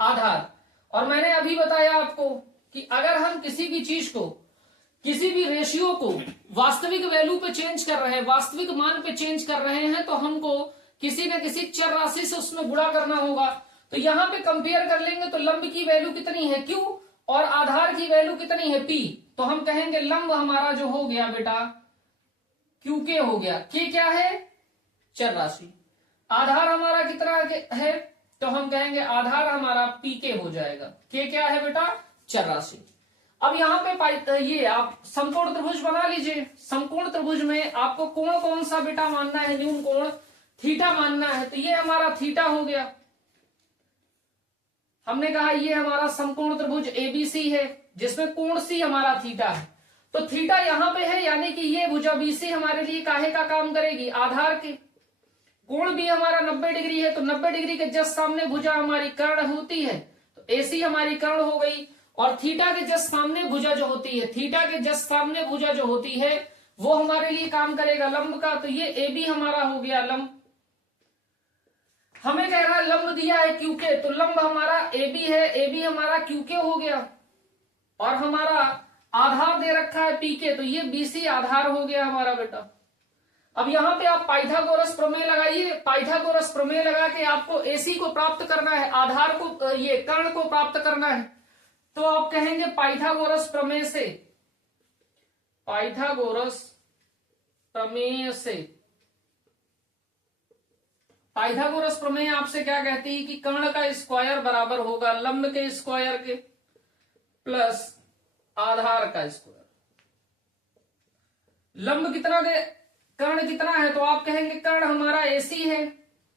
आधार। और मैंने अभी बताया आपको कि अगर हम किसी भी चीज को किसी भी रेशियो को वास्तविक वैल्यू पे चेंज कर रहे हैं, वास्तविक मान पे चेंज कर रहे हैं, तो हमको किसी न किसी चर राशि से उसमें गुणा करना होगा। तो यहां पे कंपेयर कर लेंगे तो लंब की वैल्यू कितनी है Q और आधार की वैल्यू कितनी है P। तो हम कहेंगे लंब हमारा जो हो गया बेटा QK हो गया। K क्या है? चर राशि। आधार हमारा कितना है? तो हम कहेंगे आधार हमारा PK हो जाएगा। K क्या है बेटा? चर राशि। अब यहाँ पे ये आप समकोण त्रिभुज बना लीजिए। समकोण त्रिभुज में आपको कोण कौन सा बेटा मानना है? न्यून कोण थीटा मानना है। तो ये हमारा थीटा हो गया। हमने कहा ये हमारा समकोण त्रिभुज ABC है जिसमें कोण C हमारा थीटा है। तो थीटा यहाँ पे है, यानी कि ये भुजा BC हमारे लिए काहे का काम करेगी? आधार के। कोण भी हमारा 90 डिग्री है, तो 90 डिग्री के जस्ट सामने भुजा हमारी कर्ण होती है, तो AC हमारी कर्ण हो गई। और थीटा के जस्ट सामने भुजा जो होती है, थीटा के जस्ट सामने भुजा जो होती है वो हमारे लिए काम करेगा लंब का। तो ये AB हमारा हो गया लंब। हमें कह रहा है लंब दिया है QK, तो लंब हमारा AB है, AB हमारा QK हो गया। और हमारा आधार दे रखा है PK, तो ये BC आधार हो गया हमारा बेटा। अब यहां पे आप पाइथागोरस प्रमेय लगाइए। पाइथागोरस प्रमेय लगा के आपको AC को प्राप्त करना है, आधार को ये कर्ण को प्राप्त करना है। तो आप कहेंगे पाइथागोरस प्रमेय से, पाइथागोरस प्रमेय से, पाइथागोरस प्रमेय आपसे क्या कहती है कि कर्ण का स्क्वायर बराबर होगा लंब के स्क्वायर के प्लस आधार का स्क्वायर। लंब कितना दे, कर्ण कितना है? तो आप कहेंगे कर्ण हमारा AC है,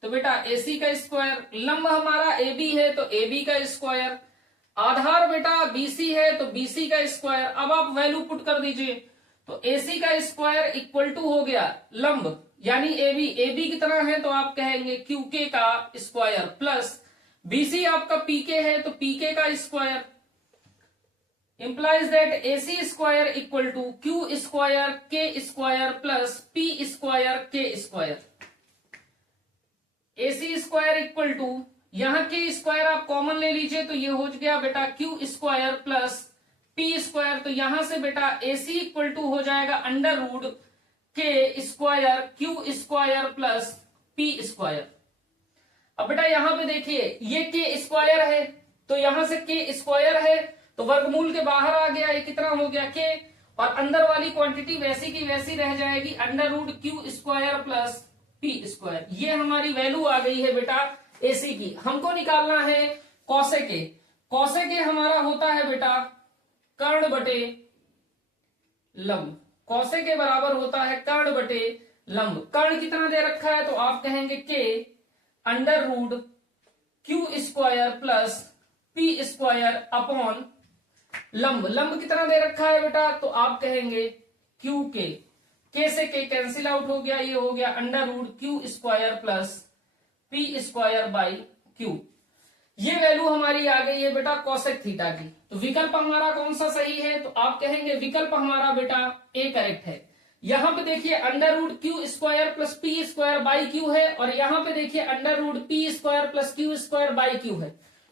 तो बेटा AC का स्क्वायर। लंब हमारा AB है, तो AB का स्क्वायर। आधार बेटा BC है, तो BC का स्क्वायर। अब आप वैल्यू पुट कर दीजिए, तो AC का स्क्वायर इक्वल टू हो गया लंब यानी AB। AB कितना है? तो आप कहेंगे QK का स्क्वायर प्लस BC आपका PK है, तो PK का square. implies that AC square equal to Q square K square plus P square K square. AC square equal to, यहां K स्क्वायर आप कॉमन ले लीजिए, तो ये हो गया बेटा Q square plus P square. तो यहां से बेटा AC इक्वल टू हो जाएगा under root K square Q square plus P square. अब बेटा यहां पे देखिए ये K स्क्वायर है, तो यहां से K स्क्वायर है, तो वर्गमूल के बाहर आ गया, ये कितना हो गया K, और अंदर वाली क्वांटिटी वैसी की वैसी रह जाएगी under root Q square plus P square. ये हमारी वैल्यू आ गई है बेटा AC की। हमको निकालना है कॉसेक A। कॉसेक A हमारा होता है बेटा कर्ण बटे लंब। कॉसेक A बराबर होता है कर्ण बटे लंब। कर्ण कितना दे रखा है? तो आप कहेंगे K under root Q square plus P square upon लंब। लंब कितना दे रखा है बेटा? तो आप कहेंगे QK। K से K कैंसिल आउट हो गया, ये हो गया under root Q square plus P square by Q। ये वैल्यू हमारी आ गई है बेटा कॉसेक थीटा की। तो विकल्प हमारा कौन सा सही है? तो आप कहेंगे विकल्प हमारा बेटा A करेक्ट है। यहां पे देखिए under root Q square plus P square by Q है, और यहां पे देखिए under root P square plus Q square by Q है।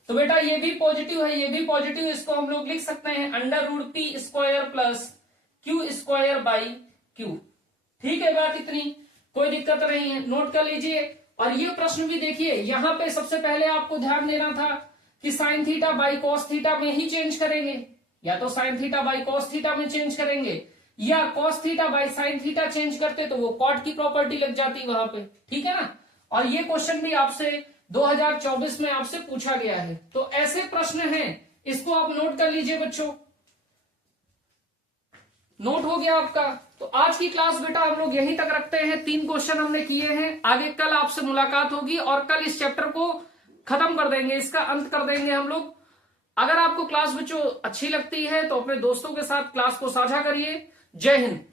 तो बेटा ये भी पॉजिटिव है, ये भी पॉजिटिव, इसको हम लोग लिख सकते हैं under root P square plus Q square by Q। ठीक है, बात इतनी, कोई दिक्कत नहीं है, नोट कर लीजिए। और ये प्रश्न भी देखिए, यहां पे सबसे पहले आपको ध्यान देना था कि sine theta by cos theta में ही चेंज करेंगे, या तो sine theta by cos theta में चेंज करेंगे, या cos theta by sine theta change करते तो वो कॉट की प्रॉपर्टी लग जाती वहां पे। ठीक है ना। और ये क्वेश्चन भी आपसे 2024 में आपसे पूछा गया है। तो ऐसे प्रश्न हैं, इसको आप नोट कर लीजिए बच्चों। नोट हो गया आपका। तो आज की क्लास बेटा हम लोग यहीं तक रखते हैं। 3 क्वेश्चन हमने किए हैं। आगे कल आपसे मुलाकात होगी और कल इस चैप्टर को खत्म कर देंगे, इसका अंत कर देंगे हम लोग। अगर आपको क्लास बच्चों अच्छी लगती है तो अपने दोस्तों के साथ क्लास को साझा करिए। जय हिंद।